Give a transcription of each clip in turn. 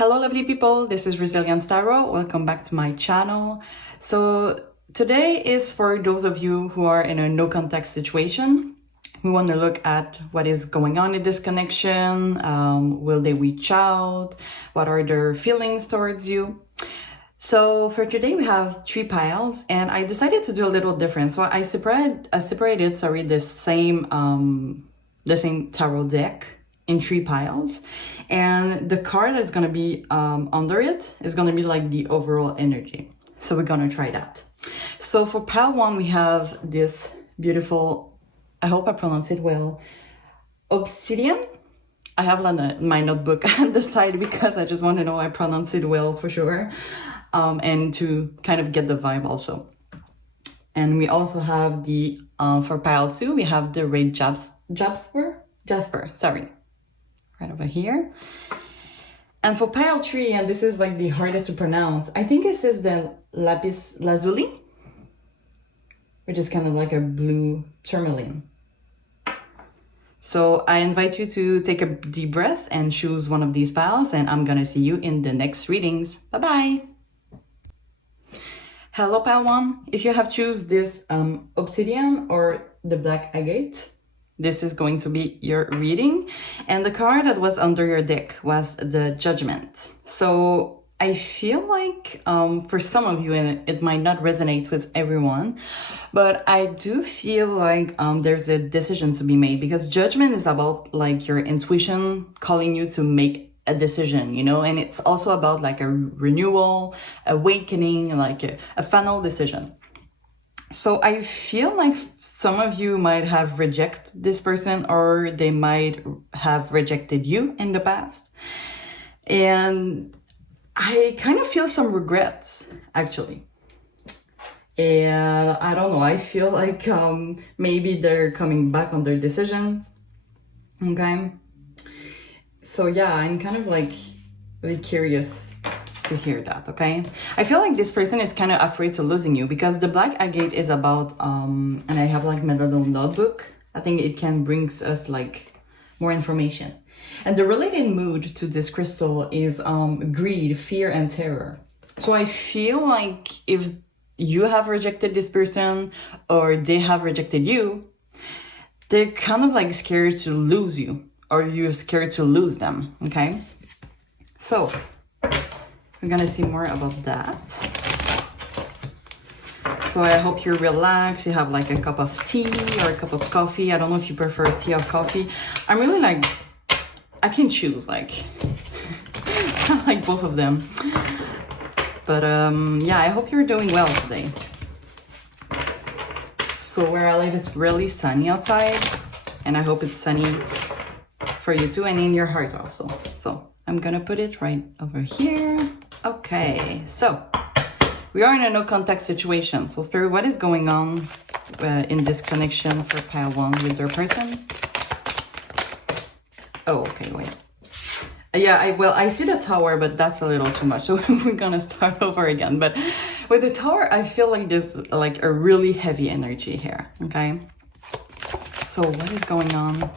Hello lovely people, this is Resilience Tarot. Welcome back to my channel. So today is for those of you who are in a no contact situation. We want to look at what is going on in this connection. Will they reach out? What are their feelings towards you? So for today we have 3 piles, and I decided to do a little different. So I separated the same tarot deck in 3 piles, and the card that's gonna be under it is gonna be like the overall energy. So we're gonna try that. So for pile 1 we have this beautiful, I hope I pronounce it well, Obsidian. I have my notebook at the side because I just want to know I pronounce it well for sure, and to kind of get the vibe also. And we also have the for pile 2 we have the red Jasper, sorry, right over here. And for pile 3, and this is like the hardest to pronounce, I think this is the Lapis Lazuli, which is kind of like a blue Tourmaline. So I invite you to take a deep breath and choose one of these piles, and I'm gonna see you in the next readings. Bye-bye! Hello pile 1, if you have choose this Obsidian or the black Agate, this is going to be your reading. And the card that was under your deck was the Judgment. So I feel like for some of you, and it might not resonate with everyone, but I do feel like there's a decision to be made, because Judgment is about like your intuition calling you to make a decision, you know, and it's also about like a renewal, awakening, like a final decision. So I feel like some of you might have rejected this person, or they might have rejected you in the past. And I kind of feel some regrets, actually. And I don't know, I feel like maybe they're coming back on their decisions, okay? So yeah, I'm kind of like really curious to hear that, okay? I feel like this person is kind of afraid to losing you, because the black agate is about, and I have like my little notebook. I think it can bring us like more information. And the related mood to this crystal is greed, fear, and terror. So I feel like if you have rejected this person or they have rejected you, they're kind of like scared to lose you, or you're scared to lose them, okay? So we're gonna see more about that. So I hope you're relaxed, you have like a cup of tea or a cup of coffee. I don't know if you prefer tea or coffee. I'm really like, I can choose like, like both of them. But yeah, I hope you're doing well today. So where I live, it's really sunny outside, and I hope it's sunny for you too, and in your heart also. So I'm gonna put it right over here. Okay, so we are in a no contact situation. So Spirit, what is going on in this connection for pile 1 with their person? Oh, okay, wait. Yeah, I see the tower, but that's a little too much. So we're gonna start over again. But with the tower, I feel like there's like a really heavy energy here, okay? So what is going on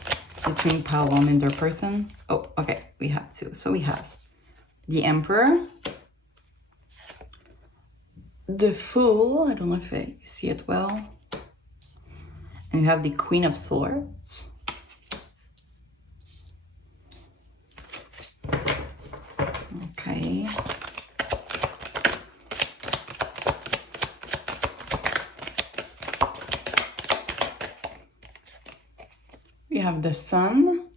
between pile 1 and their person? Oh, okay, we have 2. So we have the Emperor, the Fool, I don't know if I see it well, and you have the Queen of Swords. Okay. We have the Sun.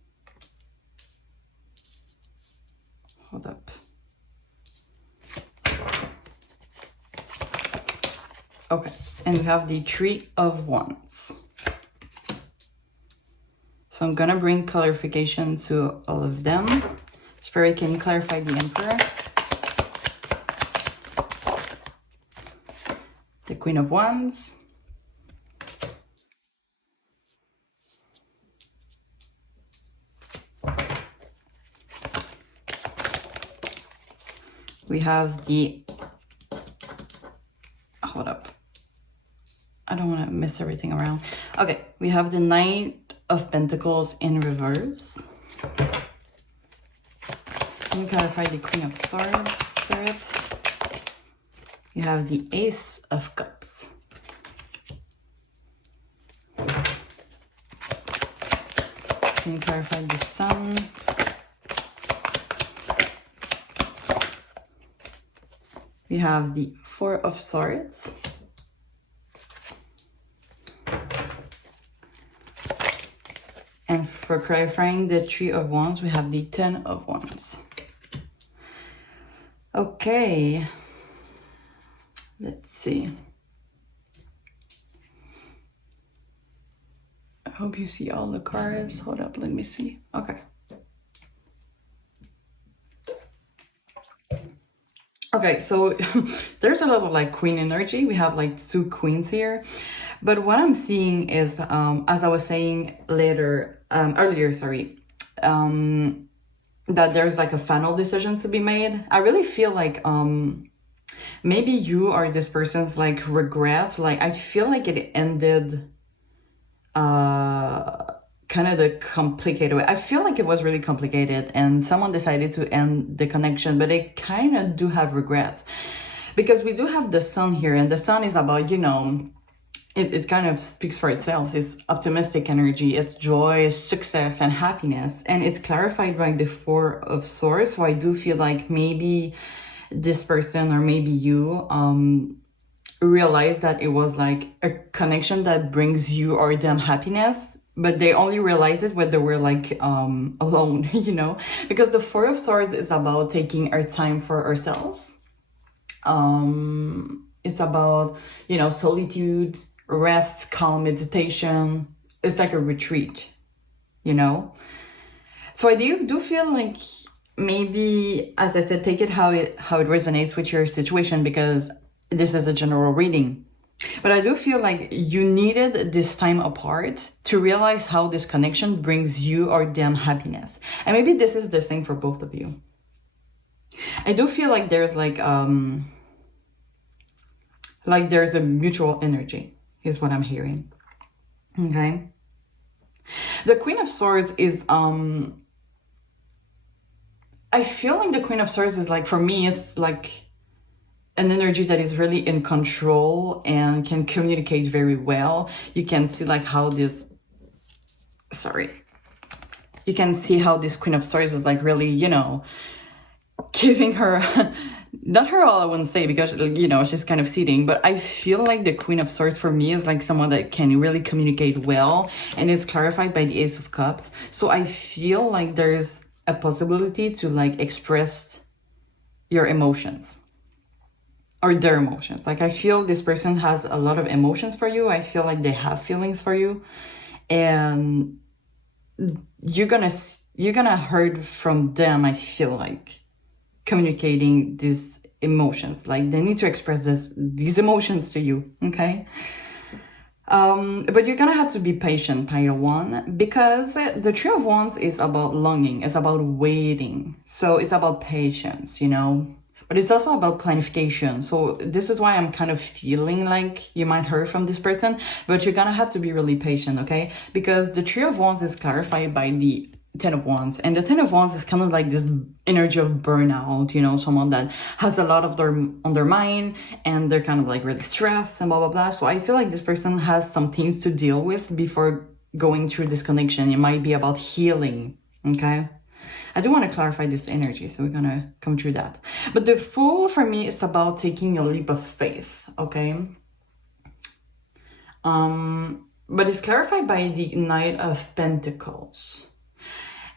Hold up. Okay, and we have the Three of Wands. So I'm gonna bring clarification to all of them. Spirit, can you clarify the Emperor? The Queen of Wands. We have the, hold up, I don't want to mess everything around. Okay, we have the Knight of Pentacles in reverse. Can you clarify the Queen of Swords, Spirit? You have the Ace of Cups. Can you clarify the Sun? We have the Four of Swords. And for clarifying the Three of Wands, we have the Ten of Wands. Okay. Let's see. I hope you see all the cards. Hold up, let me see. Okay. Okay, so there's a lot of like queen energy. We have like two queens here. But what I'm seeing is, as I was saying earlier, that there's like a final decision to be made. I really feel like maybe you or this person's like regrets. Like I feel like it ended kind of the complicated way. I feel like it was really complicated and someone decided to end the connection, but they kind of do have regrets because we do have the Sun here, and the Sun is about, you know, it kind of speaks for itself. It's optimistic energy, it's joy, success, and happiness. And it's clarified by the Four of Swords. So I do feel like maybe this person or maybe you realized that it was like a connection that brings you or them happiness, but they only realized it when they were like alone, you know, because the Four of Swords is about taking our time for ourselves. It's about, you know, solitude, rest, calm, meditation. It's like a retreat, you know. So I do feel like maybe, as I said, take it how it resonates with your situation, because this is a general reading. But I do feel like you needed this time apart to realize how this connection brings you or them happiness. And maybe this is the same for both of you. I do feel like there's like there's a mutual energy, is what I'm hearing. Okay. The Queen of Swords is I feel like the Queen of Swords is like, for me, it's like an energy that is really in control and can communicate very well. You can see like how this, you can see how this Queen of Swords is like really, you know, giving her, not her all, I wouldn't say, because, you know, she's kind of sitting, but I feel like the Queen of Swords for me is like someone that can really communicate well, and it's clarified by the Ace of Cups. So I feel like there's a possibility to like express your emotions or their emotions. Like I feel this person has a lot of emotions for you. I feel like they have feelings for you, and you're gonna heard from them, I feel like, communicating these emotions. Like they need to express these emotions to you, okay? But you're gonna have to be patient, Pile One, because the Three of Wands is about longing, it's about waiting. So it's about patience, you know? But it's also about planification. So this is why I'm kind of feeling like you might hear from this person, but you're gonna have to be really patient, okay? Because the Three of Wands is clarified by the Ten of Wands, and the Ten of Wands is kind of like this energy of burnout, you know, someone that has a lot of on their mind and they're kind of like really stressed and blah blah blah. So I feel like this person has some things to deal with before going through this connection. It might be about healing, okay? I do want to clarify this energy, so we're gonna come through that. But the Fool for me is about taking a leap of faith, okay? But it's clarified by the Knight of Pentacles.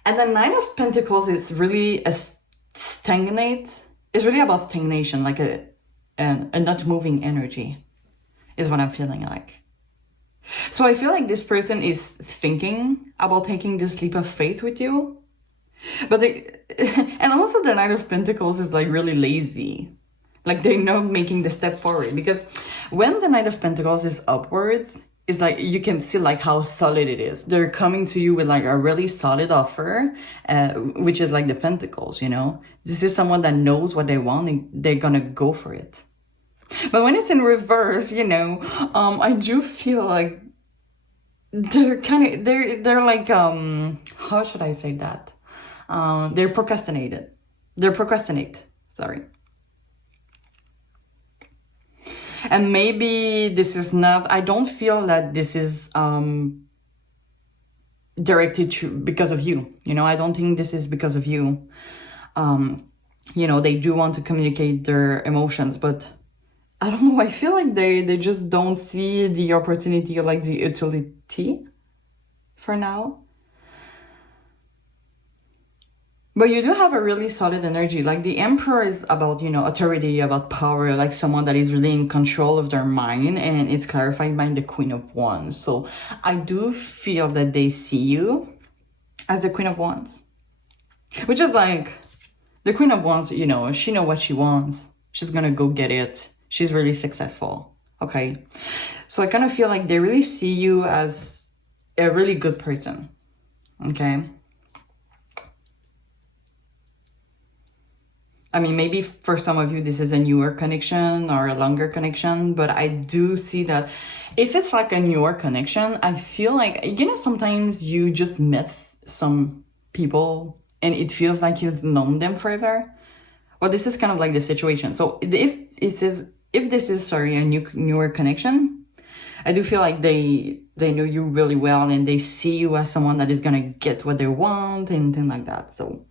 And the Knight of Pentacles is really it's really about stagnation, like a not moving energy, is what I'm feeling like. So I feel like this person is thinking about taking this leap of faith with you. But and also the Knight of Pentacles is like really lazy. Like they're not making the step forward, because when the Knight of Pentacles is upward, it's like you can see like how solid it is. They're coming to you with like a really solid offer, which is like the Pentacles, you know. This is someone that knows what they want and they're gonna go for it. But when it's in reverse, you know, I do feel like they're like how should I say that? They're procrastinated. They procrastinate, sorry. And maybe this is not, I don't feel that this is directed to because of you. You know, I don't think this is because of you. You know, they do want to communicate their emotions, but I don't know, I feel like they just don't see the opportunity or like the utility for now. But you do have a really solid energy. Like the Emperor is about, you know, authority, about power, like someone that is really in control of their mind, and it's clarified by the Queen of Wands. So I do feel that they see you as the Queen of Wands, which is like the Queen of Wands, you know, she knows what she wants. She's gonna go get it. She's really successful, okay? So I kind of feel like they really see you as a really good person, okay? I mean, maybe for some of you, this is a newer connection or a longer connection, but I do see that if it's like a newer connection, I feel like, you know, sometimes you just met some people and it feels like you've known them forever. Well, this is kind of like the situation. So if this is, sorry, a newer connection, I do feel like they know you really well and they see you as someone that is gonna get what they want and things like that. So,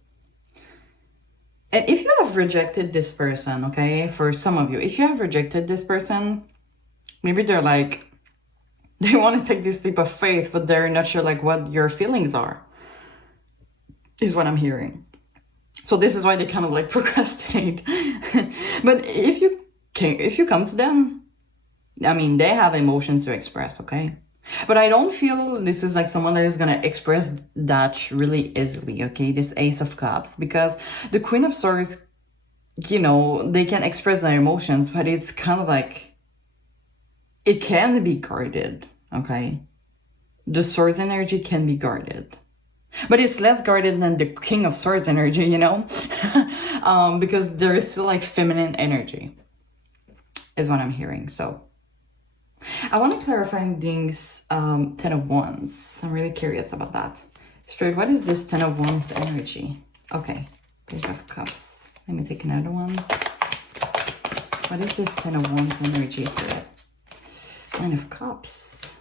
and if you have rejected this person, okay, for some of you, if you have rejected this person, maybe they're like, they want to take this leap of faith, but they're not sure like what your feelings are, is what I'm hearing. So this is why they kind of like procrastinate. But if you come to them, I mean, they have emotions to express, okay? But I don't feel this is like someone that is going to express that really easily, okay? This Ace of Cups, because the Queen of Swords, you know, they can express their emotions, but it's kind of like, it can be guarded, okay? The Swords energy can be guarded. But it's less guarded than the King of Swords energy, you know? Because there is still like feminine energy, is what I'm hearing, so. I want to clarify things, 10 of Wands. I'm really curious about that. Spirit, what is this 10 of Wands energy? Okay, Page of Cups. Let me take another one. What is this 10 of Wands energy, Spirit? 9 of Cups.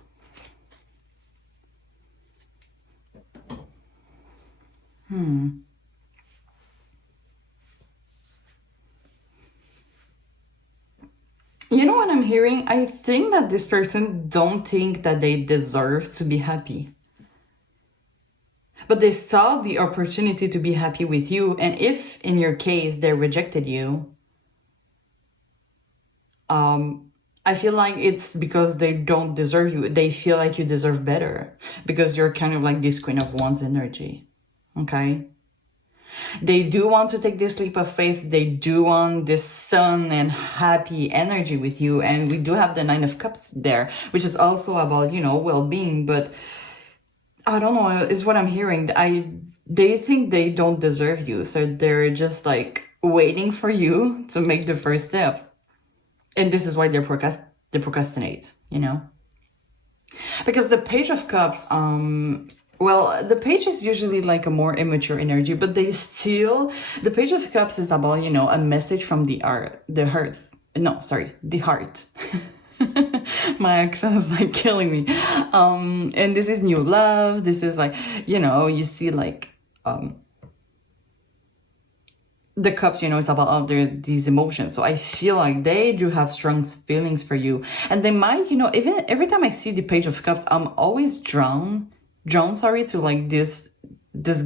You know what I'm hearing? I think that this person don't think that they deserve to be happy. But they saw the opportunity to be happy with you. And if, in your case, they rejected you, I feel like it's because they don't deserve you. They feel like you deserve better. Because you're kind of like this Queen of Wands energy. Okay? They do want to take this leap of faith. They do want this sun and happy energy with you. And we do have the 9 of Cups there, which is also about, you know, well-being. But I don't know, is what I'm hearing. They think they don't deserve you. So they're just like waiting for you to make the first steps. And this is why they procrastinate, you know? Because the Page of Cups, well, the page is usually like a more immature energy, but they still, the Page of Cups is about, you know, a message from the heart. My accent is like killing me. And this is new love. This is like, you know, you see like, the cups, you know, it's about all these emotions. So I feel like they do have strong feelings for you. And they might, you know, even every time I see the Page of Cups, I'm always drawn, to like this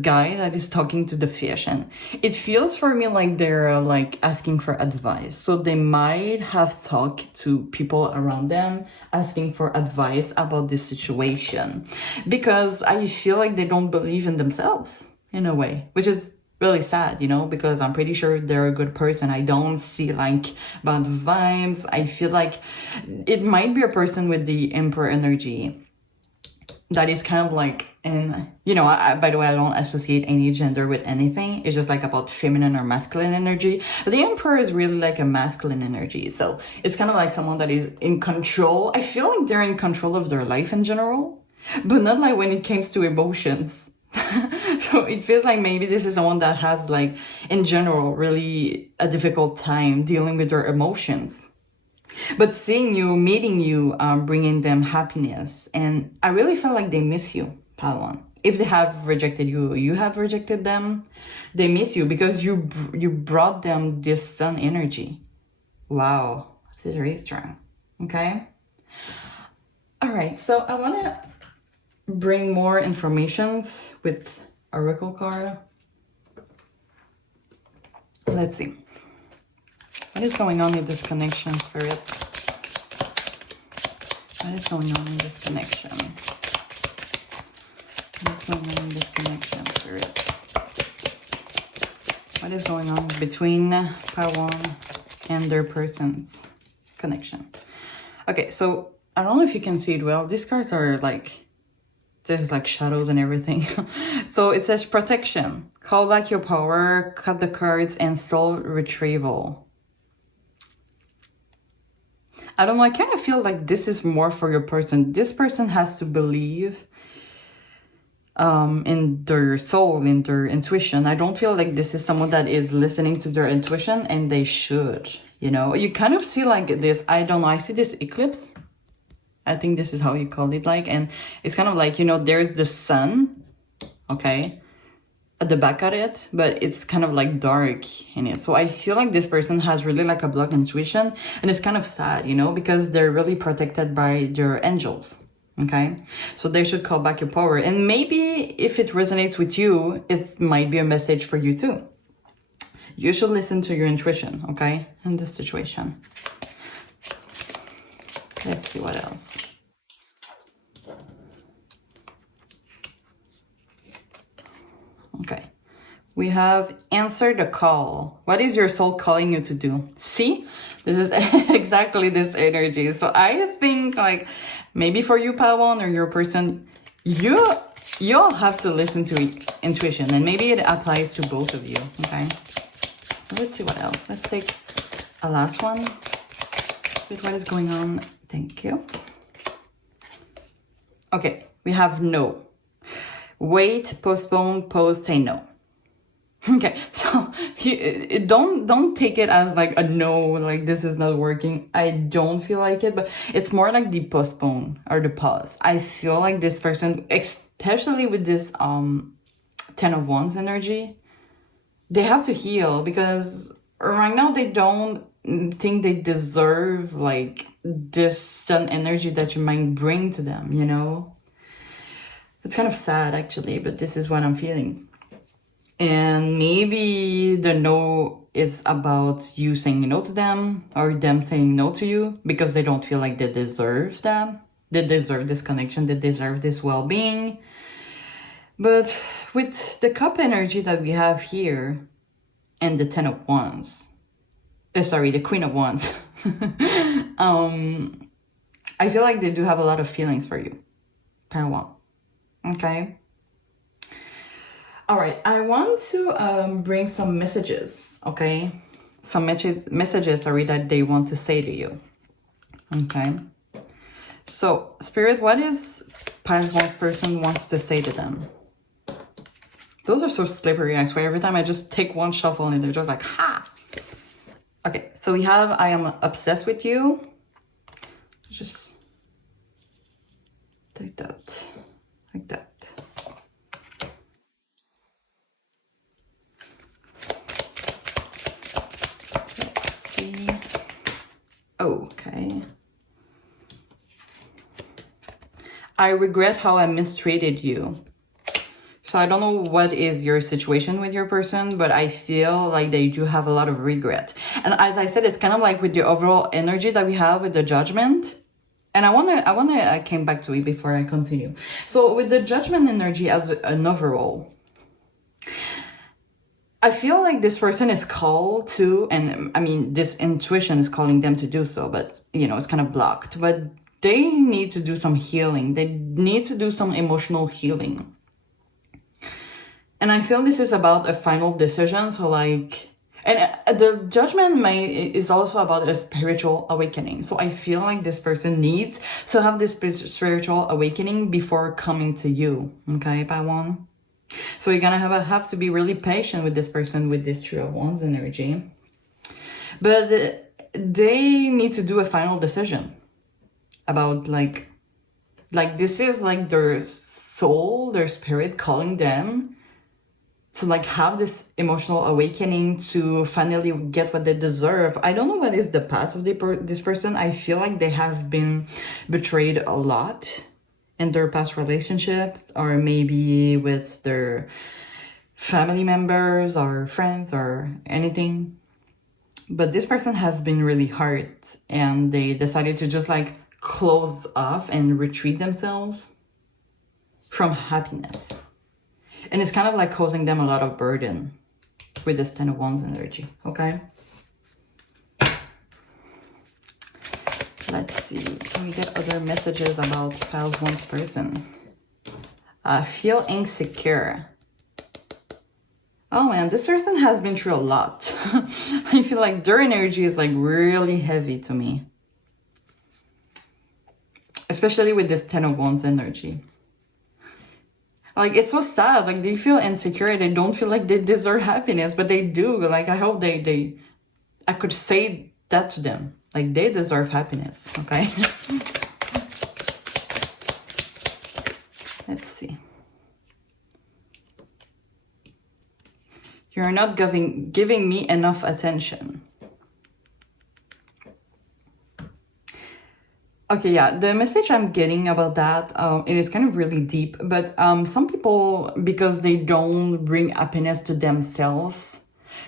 guy that is talking to the fish. And it feels for me like they're like asking for advice. So they might have talked to people around them, asking for advice about this situation. Because I feel like they don't believe in themselves in a way, which is really sad, you know, because I'm pretty sure they're a good person. I don't see like bad vibes. I feel like it might be a person with the Emperor energy that is kind of like, and you know, by the way, I don't associate any gender with anything. It's just like about feminine or masculine energy. But the Emperor is really like a masculine energy. So it's kind of like someone that is in control. I feel like they're in control of their life in general, but not like when it comes to emotions. So it feels like maybe this is someone that has, like, in general, really a difficult time dealing with their emotions. But seeing you, meeting you, bringing them happiness. And I really feel like they miss you, Padawan. If they have rejected you, you have rejected them, they miss you because you brought them this sun energy. Wow, this is really strong. Okay. All right, so I want to bring more informations with Oracle card. Let's see. What is going on with this connection, Spirit? What is going on in this connection? What is going on in this connection, Spirit? What is going on between Padawan and their person's connection? Okay, so I don't know if you can see it well. These cards are like, there's like shadows and everything. So it says protection, call back your power, cut the cards, and soul retrieval. I don't know, I kind of feel like this is more for your person. This person has to believe in their soul, in their intuition. I don't feel like this is someone that is listening to their intuition, and they should, you know. You kind of see like this, I don't know, I see this eclipse. I think this is how you call it, like, and it's kind of like, you know, there's the sun, okay, at the back of it, but it's kind of like dark in it. So I feel like this person has really like a blocked intuition, and it's kind of sad, you know, because they're really protected by their angels, okay? So they should call back your power. And maybe if it resonates with you, it might be a message for you too. You should listen to your intuition, okay, in this situation. Let's see what else. Okay. We have answer the call. What is your soul calling you to do? See? This is exactly this energy. So I think like maybe for you, Padawan, or your person, you'll have to listen to intuition, and maybe it applies to both of you, okay? Let's see what else. Let's take a last one. With what is going on. Thank you. Okay, we have no. Wait, postpone, pause, say no. Okay, so don't take it as like a no, like this is not working. I don't feel like it, but it's more like the postpone or the pause. I feel like this person, especially with this 10 of Wands energy, they have to heal, because right now they don't think they deserve like this sun energy that you might bring to them, you know. It's kind of sad actually, but this is what I'm feeling. And maybe the no is about you saying no to them, or them saying no to you because they don't feel like they deserve that. They deserve this connection, they deserve this well-being. But with the cup energy that we have here and the 10 of Wands, sorry, the Queen of Wands, I feel like they do have a lot of feelings for you, Padawan. Okay. All right. I want to bring some messages. Okay. Some messages, sorry, that they want to say to you. Okay. So, Spirit, what is Padawan's person wants to say to them? Those are so slippery, I swear. Every time I just take one shuffle and they're just like, ha! Okay. So we have, I am obsessed with you. Just take that. Like that. Let's see. Okay. I regret how I mistreated you. So I don't know what is your situation with your person, but I feel like they do have a lot of regret. And as I said, it's kind of like with the overall energy that we have with the Judgment. And I came back to it before I continue. So with the Judgment energy as an overall, I feel like this person is called to, and I mean, this intuition is calling them to do so, but, you know, it's kind of blocked. But they need to do some healing. They need to do some emotional healing. And I feel this is about a final decision. So like, and the Judgment is also about a spiritual awakening. So I feel like this person needs to have this spiritual awakening before coming to you. Okay, Padawan? So you're gonna have to be really patient with this person with this Three of Wands energy. But they need to do a final decision about like this is like their soul, their spirit calling them to like have this emotional awakening to finally get what they deserve. I don't know what is the past of this person. I feel like they have been betrayed a lot in their past relationships, or maybe with their family members or friends or anything. But this person has been really hurt, and they decided to just like close off and retreat themselves from happiness. And it's kind of like causing them a lot of burden with this Ten of Wands energy, okay? Let's see, can we get other messages about Pile Wands person? Feel insecure. Oh man, this person has been through a lot. I feel like their energy is like really heavy to me. Especially with this Ten of Wands energy. Like, it's so sad. Like, they feel insecure. They don't feel like they deserve happiness, but they do. Like, I hope I could say that to them. Like, they deserve happiness, okay? Let's see. You're not giving me enough attention. Okay, yeah, the message I'm getting about that, it is kind of really deep, but some people, because they don't bring happiness to themselves,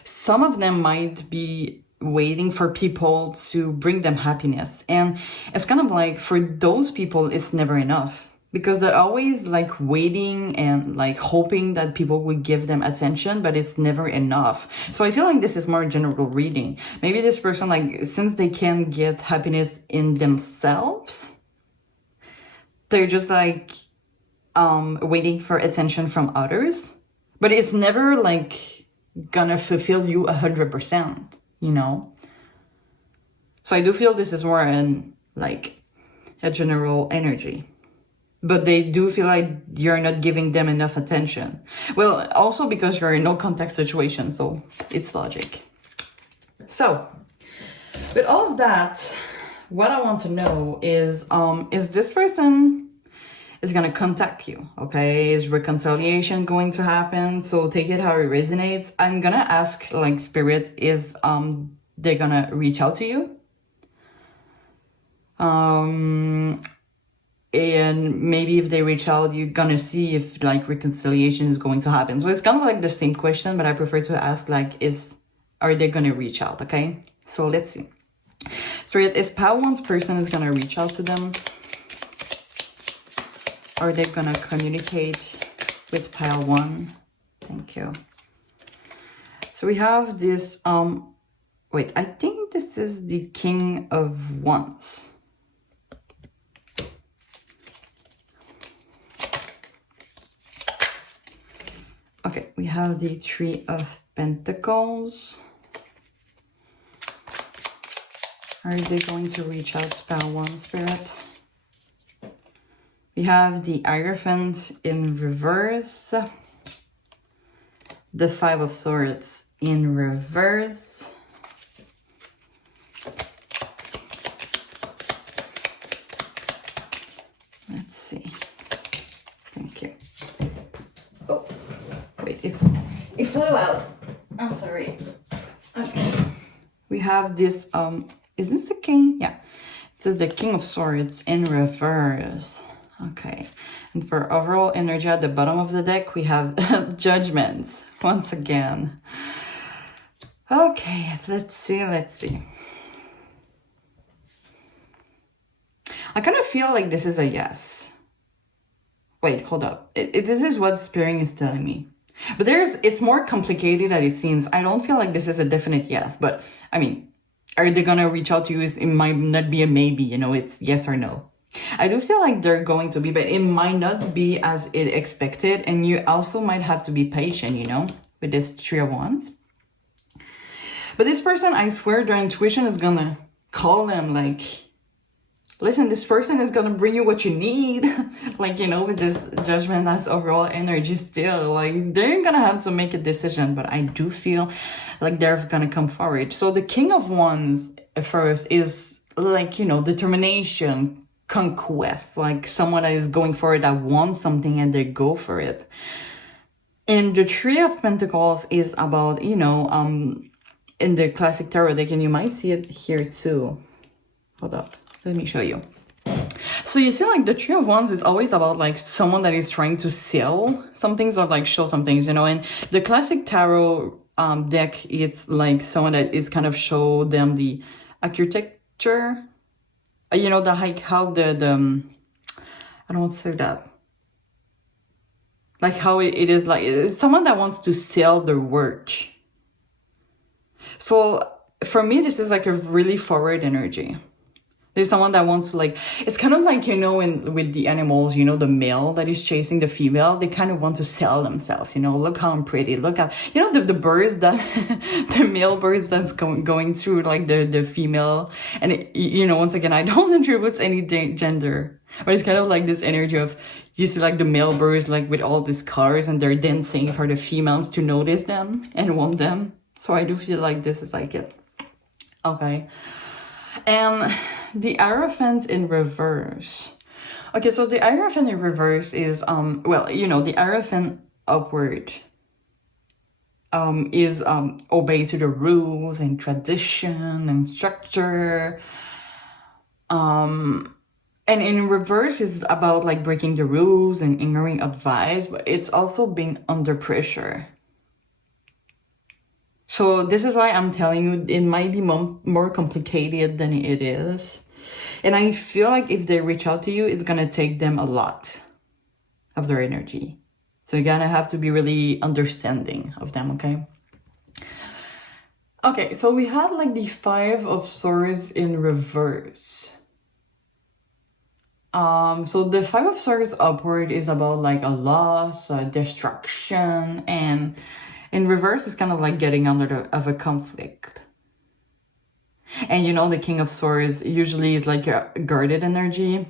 some of them might be waiting for people to bring them happiness. And it's kind of like, for those people, it's never enough. Because they're always like waiting and like hoping that people will give them attention, but it's never enough. So I feel like this is more general reading. Maybe this person, like, since they can't get happiness in themselves, they're just like waiting for attention from others. But it's never like gonna fulfill you 100%, you know? So I do feel this is more in like a general energy. But they do feel like you're not giving them enough attention. Well, also because you're in no contact situation, so it's logic. So, with all of that, what I want to know is this person is gonna contact you, okay? Is reconciliation going to happen? So take it how it resonates. I'm gonna ask, like, Spirit, is they gonna reach out to you? And maybe if they reach out, you're gonna see if like reconciliation is going to happen. So it's kind of like the same question, but I prefer to ask like, are they gonna reach out? Okay, so let's see. Spirit, is Pile Wands person is gonna reach out to them? Are they gonna communicate with Pile One? Thank you. So we have this, wait, I think this is the King of Wands. Okay, we have the Three of Pentacles. Are they going to reach out to Pile One, Spirit? We have the Hierophant in reverse. The Five of Swords in reverse. Let's see. Thank you. Oh. Wait, it flew out. I'm sorry. Okay. We have this, is this the King? Yeah. It says the King of Swords in reverse. Okay. And for overall energy at the bottom of the deck, we have Judgment once again. Okay, let's see. I kind of feel like this is a yes. Wait, hold up. This is what Spirit is telling me. But it's more complicated than it seems. I don't feel like this is a definite yes, but I mean, are they gonna reach out to you? It might not be a maybe, you know, it's yes or no. I do feel like they're going to be, but it might not be as it expected. And you also might have to be patient, you know, with this Three of Wands. But this person, I swear, their intuition is gonna call them listen, this person is gonna bring you what you need. Like, you know, with this Judgment as overall energy still, like, they're gonna have to make a decision, but I do feel like they're gonna come forward. So the King of Wands first is like, you know, determination, conquest, like someone that is going for it, that wants something and they go for it. And the Three of Pentacles is about, you know, in the classic tarot deck, and you might see it here too. Hold up, let me show you. So you see, like, the Three of Wands is always about like someone that is trying to sell some things or like show some things, you know. And the classic tarot deck, it's like someone that is kind of show them the architecture, you know, the like how the I don't want to say that, like how it is, like it's someone that wants to sell their work. So for me, this is like a really forward energy. There's someone that wants to, like, it's kind of like, you know, with the animals, you know, the male that is chasing the female, they kind of want to sell themselves, you know, look how I'm pretty, look at, you know, the birds that, the male birds that's going through, like, the female, and, it, you know, once again, I don't attribute any gender, but it's kind of like this energy of, you see, like, the male birds, like, with all these colors, and they're dancing for the females to notice them and want them. So I do feel like this is like it. Okay. And the Hierophant in reverse. Okay, so the Hierophant in reverse is, well, you know, the Hierophant upward is obey to the rules and tradition and structure. And in reverse is about like breaking the rules and ignoring advice, but it's also being under pressure. So this is why I'm telling you, it might be more complicated than it is. And I feel like if they reach out to you, it's going to take them a lot of their energy. So you're going to have to be really understanding of them, okay? Okay, so we have like the Five of Swords in reverse. So the Five of Swords upward is about like a loss, a destruction, and in reverse is kind of like getting under of a conflict. And you know, the King of Swords usually is like a guarded energy,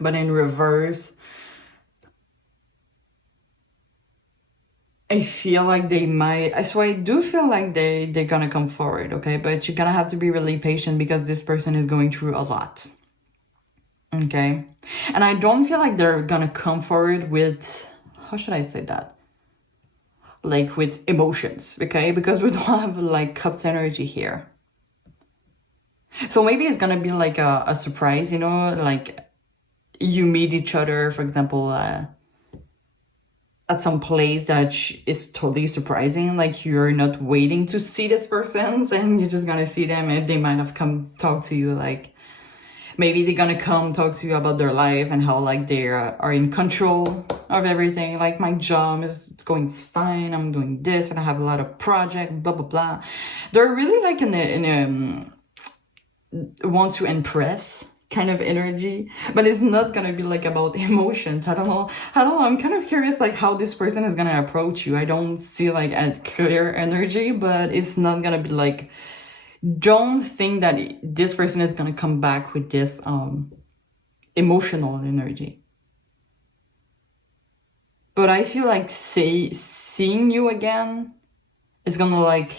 but in reverse, I feel like they might, so I do feel like they're gonna come forward, okay? But you're gonna have to be really patient because this person is going through a lot, okay? And I don't feel like they're gonna come forward with, how should I say that? Like with emotions, okay? Because we don't have like Cups energy here. So maybe it's gonna be like a surprise, you know, like you meet each other, for example, at some place that is totally surprising, like you're not waiting to see this person and you're just gonna see them and they might have come talk to you, like maybe they're gonna come talk to you about their life and how like they are in control of everything, like my job is going fine, I'm doing this and I have a lot of projects, blah blah blah. They're really like in a want to impress kind of energy, but it's not gonna be like about emotions. I don't know, I'm kind of curious like how this person is gonna approach you. I don't see like a clear energy, but it's not gonna be like, don't think that this person is gonna come back with this emotional energy. But I feel like seeing you again is gonna like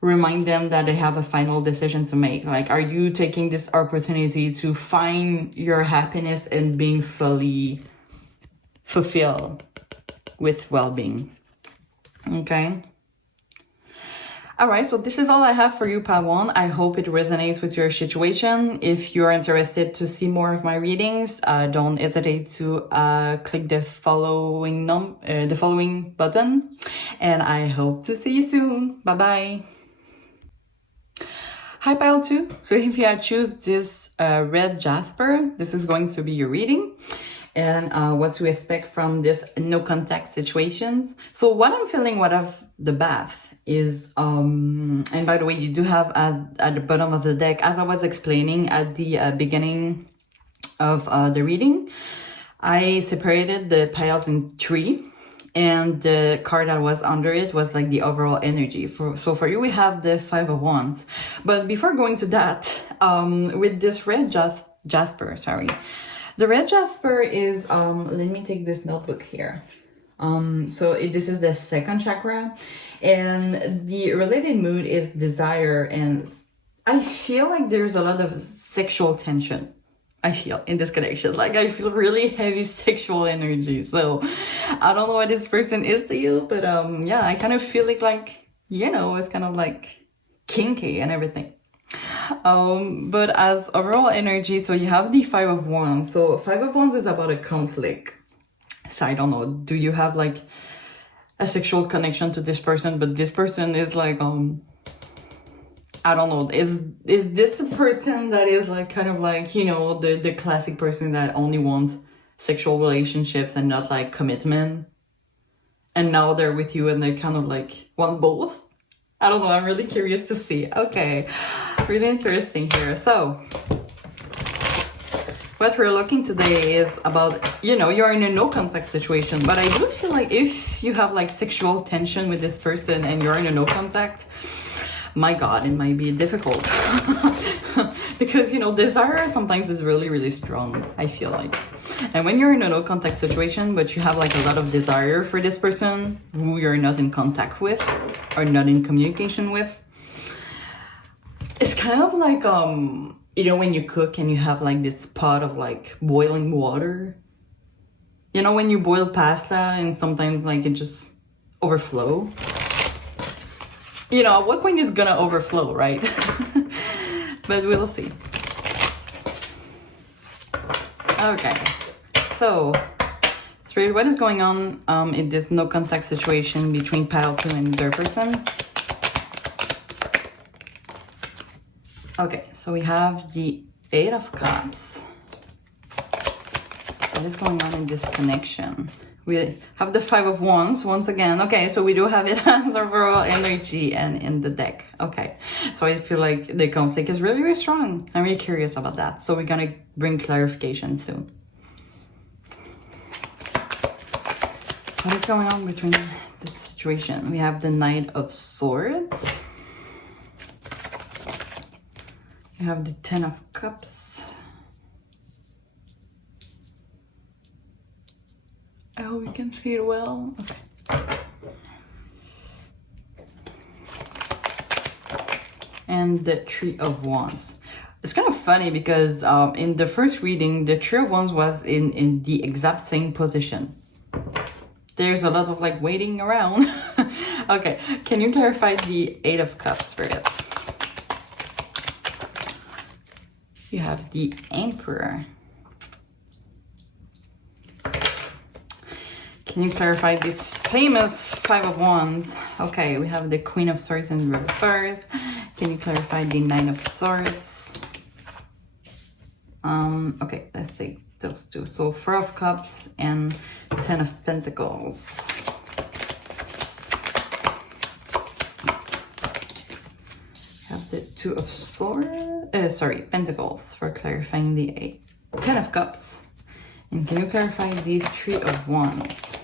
remind them that they have a final decision to make. Like, are you taking this opportunity to find your happiness and being fully fulfilled with well-being? Okay. All right, so this is all I have for you, Padawan. I hope it resonates with your situation. If you're interested to see more of my readings, don't hesitate to click the following button. And I hope to see you soon. Bye-bye. Hi, Pile 2. So if you choose this red Jasper, this is going to be your reading. And what to expect from this no contact situations. So what I'm feeling out of the bath is, and by the way, you do have as at the bottom of the deck, as I was explaining at the beginning of the reading, I separated the piles in three. And the card that was under it was like the overall energy. So for you, we have the Five of Wands. But before going to that, with this red Jasper, sorry. The red Jasper is, let me take this notebook here. This is the second chakra, and the related mood is desire, and I feel like there's a lot of sexual tension. I feel in this connection, like I feel really heavy sexual energy. So I don't know what this person is to you, but yeah, I kind of feel it like, you know, it's kind of like kinky and everything. But as overall energy, so you have the Five of Wands. So Five of Wands is about a conflict. So I don't know, do you have like a sexual connection to this person, but this person is like, I don't know, is this the person that is like kind of like, you know, the classic person that only wants sexual relationships and not like commitment? And now they're with you and they kind of like want both? I don't know, I'm really curious to see. Okay, really interesting here. So what we're looking today is about, you know, you're in a no contact situation, but I do feel like if you have like sexual tension with this person and you're in a no contact, my God, it might be difficult. Because, you know, desire sometimes is really, really strong, I feel like. And when you're in a no contact situation, but you have like a lot of desire for this person who you're not in contact with or not in communication with, it's kind of like, you know, when you cook and you have like this pot of like boiling water, you know, when you boil pasta and sometimes like it just overflow. You know, at what point it's gonna overflow, right? But we'll see. Okay, so straight, what is going on in this no contact situation between pile 2 and their person? Okay, so we have the Eight of Cups. What is going on in this connection? We have the Five of Wands once again. Okay, so we do have it as overall energy and in the deck. Okay, so I feel like the conflict is really, really strong. I'm really curious about that. So we're gonna bring clarification soon. What is going on between this situation? We have the Knight of Swords. We have the Ten of Cups. I hope you can see it well. Okay. And the Three of Wands. It's kind of funny because in the first reading, the Three of Wands was in the exact same position. There's a lot of like waiting around. Okay, can you clarify the Eight of Cups for it? You have the Emperor. Can you clarify this famous Five of Wands? Okay, we have the Queen of Swords in reverse. Can you clarify the Nine of Swords? Okay, let's take those two. So Four of Cups and Ten of Pentacles. Have the Two of Swords, Pentacles for clarifying the Ten of Cups. And can you clarify these Three of Wands?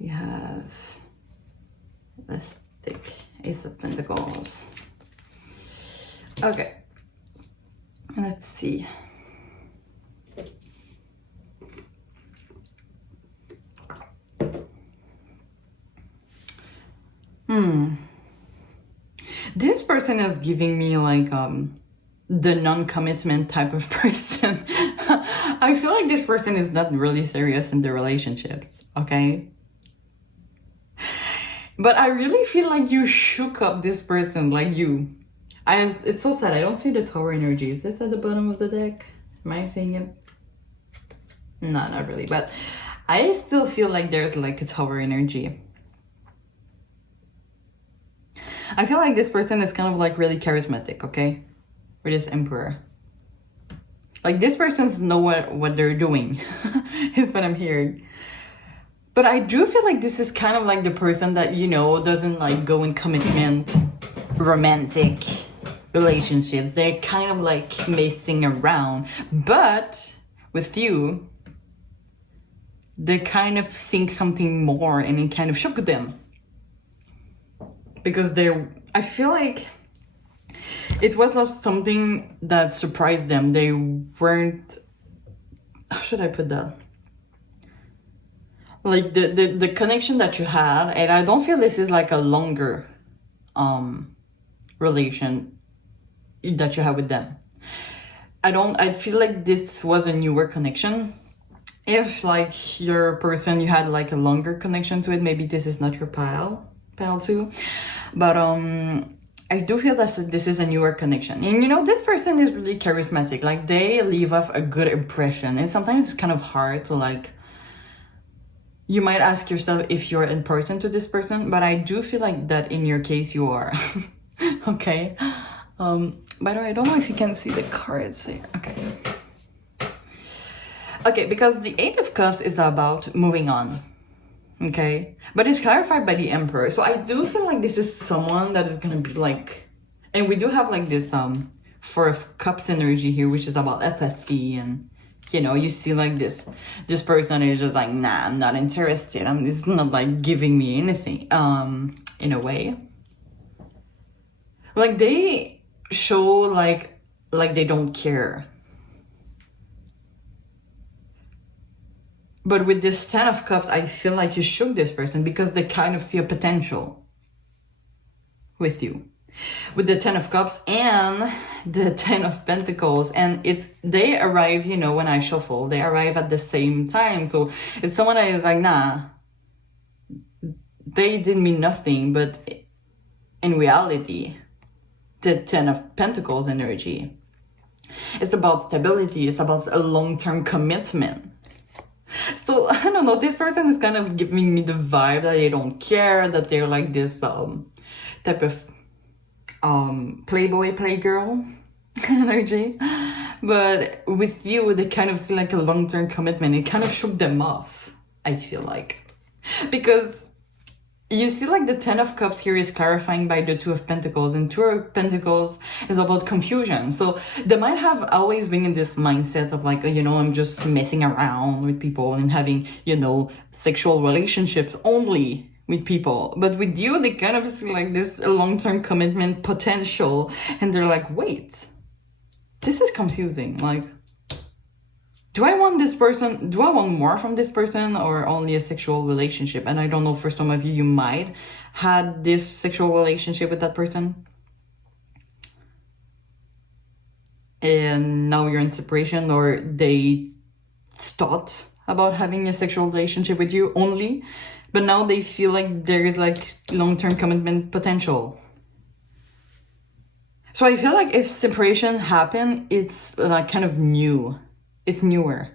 We have, let's take Ace of Pentacles. Okay, let's see. This person is giving me like the non-commitment type of person. I feel like this person is not really serious in their relationships, okay? But I really feel like you shook up this person, like you. It's so sad, I don't see the Tower energy. Is this at the bottom of the deck? Am I seeing it? No, not really, but I still feel like there's like a Tower energy. I feel like this person is kind of like really charismatic, okay? With this Emperor. Like this person's know what they're doing, is what I'm hearing. But I do feel like this is kind of like the person that, you know, doesn't like go in commitment, romantic relationships. They're kind of like messing around. But with you, they kind of think something more, and it kind of shocked them. Because I feel like it was not something that surprised them. They weren't, how should I put that? Like the connection that you had, and I don't feel this is like a longer relation that you have with them. I feel like this was a newer connection. If like your person, you had like a longer connection to it, maybe this is not your pile too. But I do feel that this is a newer connection. And you know, this person is really charismatic. Like they leave off a good impression. And sometimes it's kind of hard to like, you might ask yourself if you're important to this person, but I do feel like that in your case you are. Okay. By the way, I don't know if you can see the cards here. Okay. Okay, because the Eight of Cups is about moving on. Okay, but it's clarified by the Emperor. So I do feel like this is someone that is gonna be like, and we do have like this Four of Cups energy here, which is about apathy, and you know, you see like this person is just like, nah, I'm not interested. It's not like giving me anything. In a way, like they show like they don't care. But with this Ten of Cups, I feel like you shook this person because they kind of see a potential with you. With the Ten of Cups and the Ten of Pentacles, and they arrive, you know, when I shuffle, they arrive at the same time. So it's someone that is like, nah, they did me nothing, but in reality, the Ten of Pentacles energy, it's about stability, it's about a long-term commitment. So I don't know, this person is kind of giving me the vibe that they don't care, that they're like this type of playboy, playgirl energy. But with you, they kind of see like a long-term commitment. It kind of shook them off, I feel like. Because you see like the Ten of Cups here is clarifying by the Two of Pentacles, and Two of Pentacles is about confusion. So they might have always been in this mindset of like, you know, I'm just messing around with people and having, you know, sexual relationships only with people. But with you, they kind of see like this long-term commitment potential, and they're like, wait, this is confusing. Like, do I want this person? Do I want more from this person, or only a sexual relationship? And I don't know, for some of you, you might had this sexual relationship with that person, and now you're in separation, or they thought about having a sexual relationship with you only, but now they feel like there is like long-term commitment potential. So I feel like if separation happened, it's like kind of new. It's newer.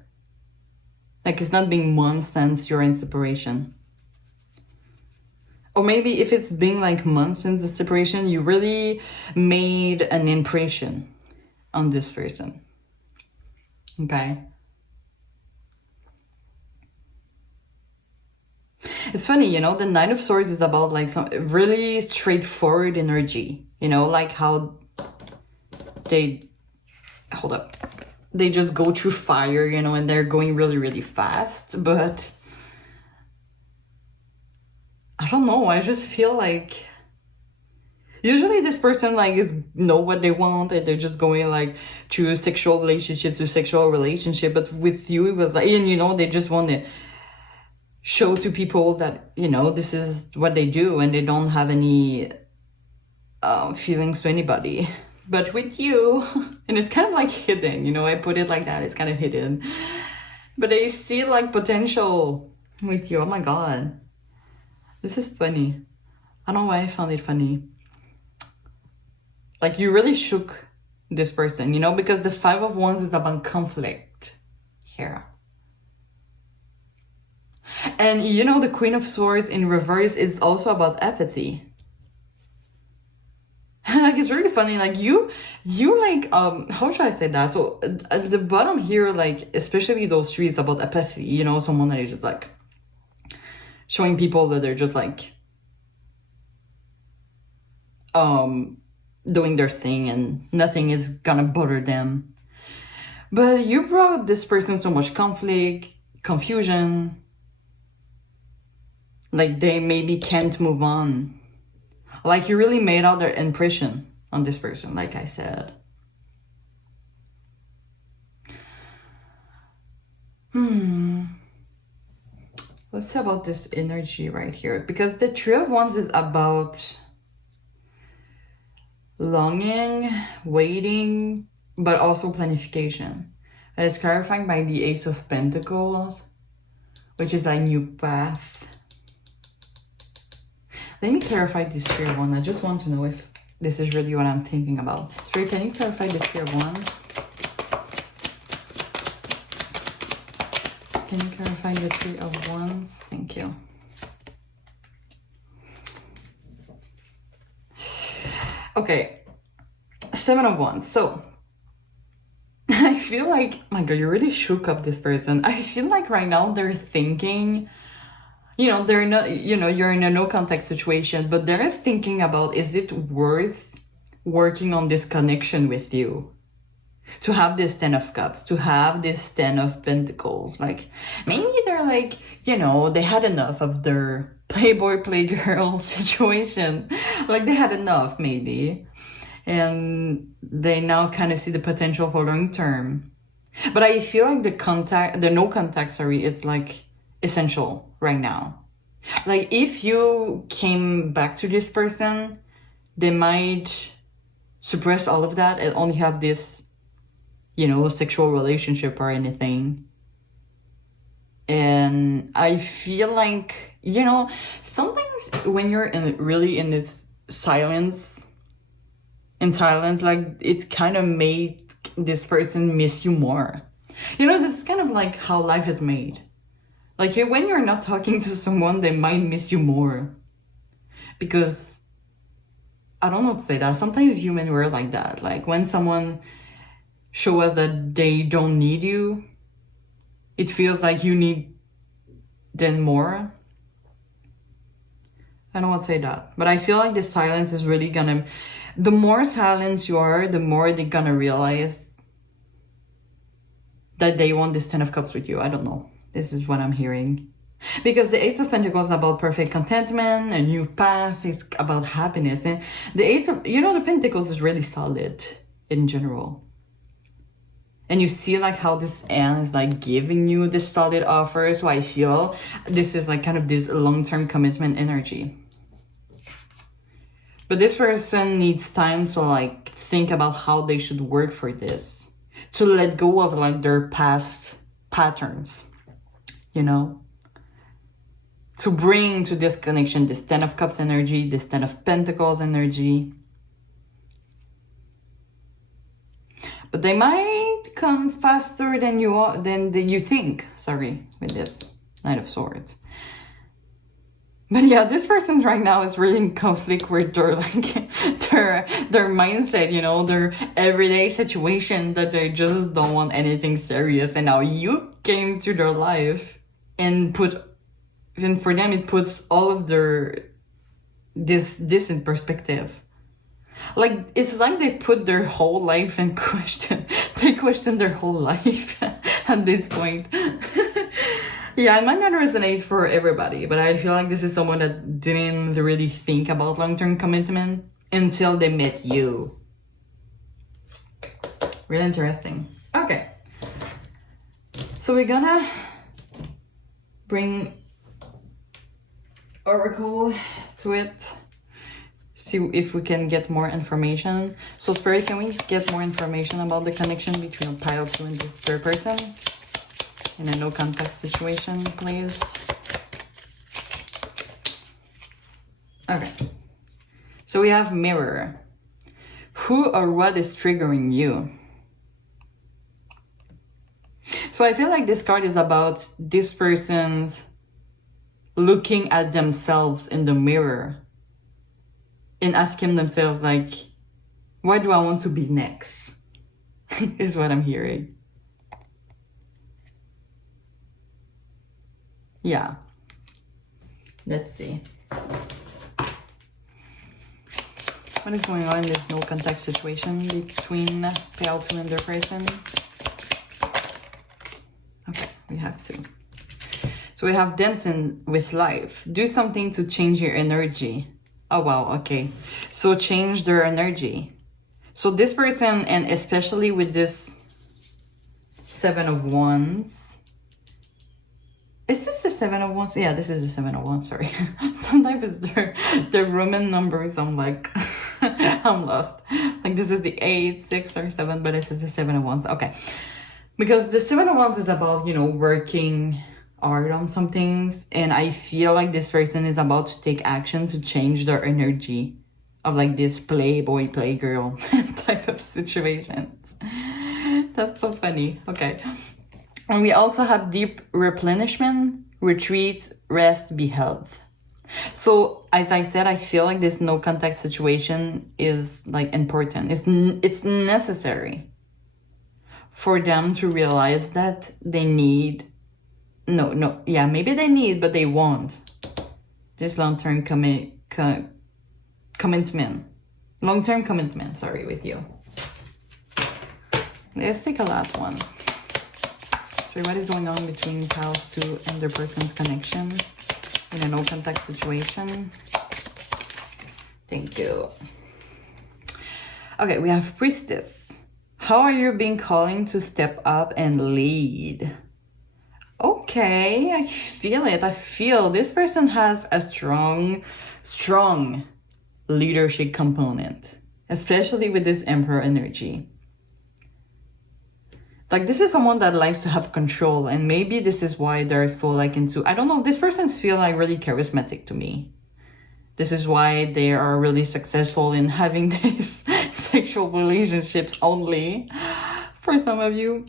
Like it's not been months since you're in separation. Or maybe if it's been like months since the separation, you really made an impression on this person. Okay? It's funny, you know, the Nine of Swords is about like some really straightforward energy. You know, like how they... Hold up. They just go through fire, you know, and they're going really, really fast. But I don't know, I just feel like usually this person like know what they want, and they're just going like through sexual relationship to sexual relationship. But with you, it was like, and you know, they just want to show to people that, you know, this is what they do, and they don't have any feelings to anybody. But with you, and it's kind of like hidden, you know, I put it like that, it's kind of hidden. But they see like potential with you. Oh my God. This is funny. I don't know why I found it funny. Like you really shook this person, you know, because the Five of Wands is about conflict here. And you know, the Queen of Swords in reverse is also about apathy. Like it's really funny, like you like how should I say that? So at the bottom here, like especially those three is about apathy, you know, someone that is just like showing people that they're just like doing their thing and nothing is gonna bother them. But you brought this person so much conflict, confusion, Like they maybe can't move on. Like you really made out their impression on this person, like I said. Let's see about this energy right here. Because the Three of Wands is about longing, waiting, but also planification. And it's clarified by the Ace of Pentacles, which is like new path. Let me clarify this Three of Wands. I just want to know if this is really what I'm thinking about. Three, can you clarify the Three of Wands? Can you clarify the Three of Wands? Thank you. Okay, Seven of Wands. So I feel like, oh my God, you really shook up this person. I feel like right now they're thinking, you know, they're not, you know, you're in a no contact situation, but they're thinking about, is it worth working on this connection with you? To have this Ten of Cups, to have this Ten of Pentacles. Like, maybe they're like, you know, they had enough of their playboy, playgirl situation. Like, they had enough, maybe. And they now kind of see the potential for long term. But I feel like the no contact, sorry, is like essential right now. Like, if you came back to this person, they might suppress all of that and only have this, you know, sexual relationship or anything. And I feel like, you know, sometimes when you're really in this silence, like it kind of made this person miss you more. You know, this is kind of like how life is made. Like when you're not talking to someone, they might miss you more. Because, I don't know how to say that. Sometimes human we're like that. Like when someone show us that they don't need you, it feels like you need them more. I don't want to say that, but I feel like the silence is really gonna, the more silent you are, the more they're gonna realize that they want this Ten of Cups with you. I don't know. This is what I'm hearing. Because the Eight of Pentacles is about perfect contentment, a new path, it's about happiness. And the Ace of, you know, the Pentacles is really solid in general. And you see like how this Anne is like giving you this solid offer. So I feel this is like kind of this long-term commitment energy. But this person needs time to like think about how they should work for this. To let go of like their past patterns, you know? To bring to this connection this Ten of Cups energy, this Ten of Pentacles energy. But they might come faster than you think. Sorry, with this Knight of Swords. But yeah, this person right now is really in conflict with their like their mindset, you know, their everyday situation that they just don't want anything serious. And now you came to their life and even for them it puts all of their this in perspective. Like, it's like they put their whole life in question. They question their whole life at this point. Yeah, it might not resonate for everybody, but I feel like this is someone that didn't really think about long-term commitment until they met you. Really interesting. Okay. So we're gonna bring Oracle to it. See if we can get more information. So Spirit, can we get more information about the connection between pile 2 and this third person in a no contact situation, please? Okay. So we have Mirror. Who or what is triggering you? So I feel like this card is about this person's looking at themselves in the mirror and asking themselves like, what do I want to be next? Is what I'm hearing. Yeah. Let's see. What is going on in this no contact situation between pile 2 and their person? Okay, we have 2. So we have dancing with life. Do something to change your energy. Oh, wow. Okay. So change their energy. So this person, and especially with this Seven of Wands. Is this the Seven of Wands? Yeah, this is the Seven of Wands, sorry. Sometimes it's their Roman numbers, I'm like, I'm lost. Like this is the 8, 6, or 7, but this is the Seven of Wands. Okay. Because the Seven of Wands is about, you know, working hard on some things. And I feel like this person is about to take action to change their energy of like this playboy, playgirl type of situations. That's so funny. Okay. And we also have deep replenishment, retreat, rest, be health. So as I said, I feel like this no contact situation is like important. It's necessary for them to realize that they need, maybe they need, but they want this long-term commitment, sorry, with you. Let's take a last one. So what is going on between Pals 2 and their person's connection in a no contact situation? Thank you. Okay, we have Priestess. How are you being calling to step up and lead? Okay, I feel it. I feel this person has a strong leadership component, especially with this Emperor energy. Like this is someone that likes to have control, and maybe this is why they're so like into, I don't know, this person's feel like really charismatic to me. This is why they are really successful in having these sexual relationships only for some of you.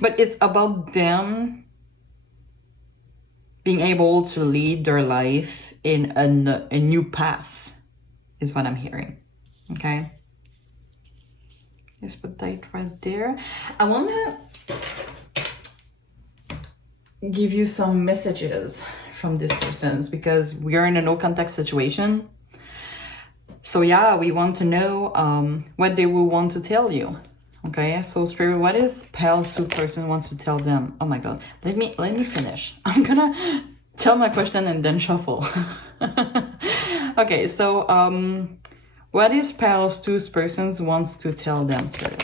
But it's about them being able to lead their life in a new path, is what I'm hearing. Okay. Just put that right there. I want to give you some messages from this person's, because we are in a no contact situation. So yeah, we want to know what they will want to tell you. Okay, so Spirit, what is Pals 2 person wants to tell them? Oh my god, let me finish. I'm gonna tell my question and then shuffle. Okay, so what is Pals 2's person wants to tell them, Spirit?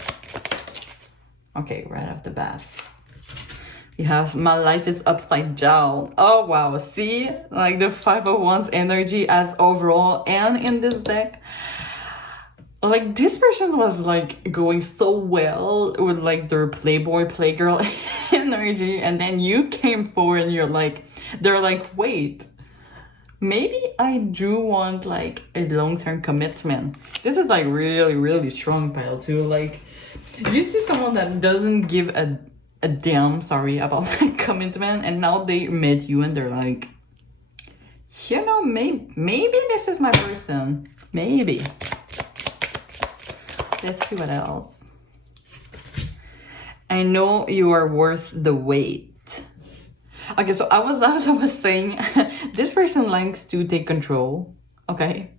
Okay, right off the bat. You have my life is upside down. Oh wow, see? Like the 5 of Wands energy as overall and in this deck. Like this person was like going so well with like their playboy, playgirl energy. And then you came forward and you're like, they're like, wait, maybe I do want like a long-term commitment. This is like really, really strong, Pile 2. Like you see someone that doesn't give a damn, sorry, about like commitment, and now they met you and they're like, you know, maybe this is my person. Maybe. Let's see what else. I know you are worth the wait. Okay, so I was saying this person likes to take control. Okay.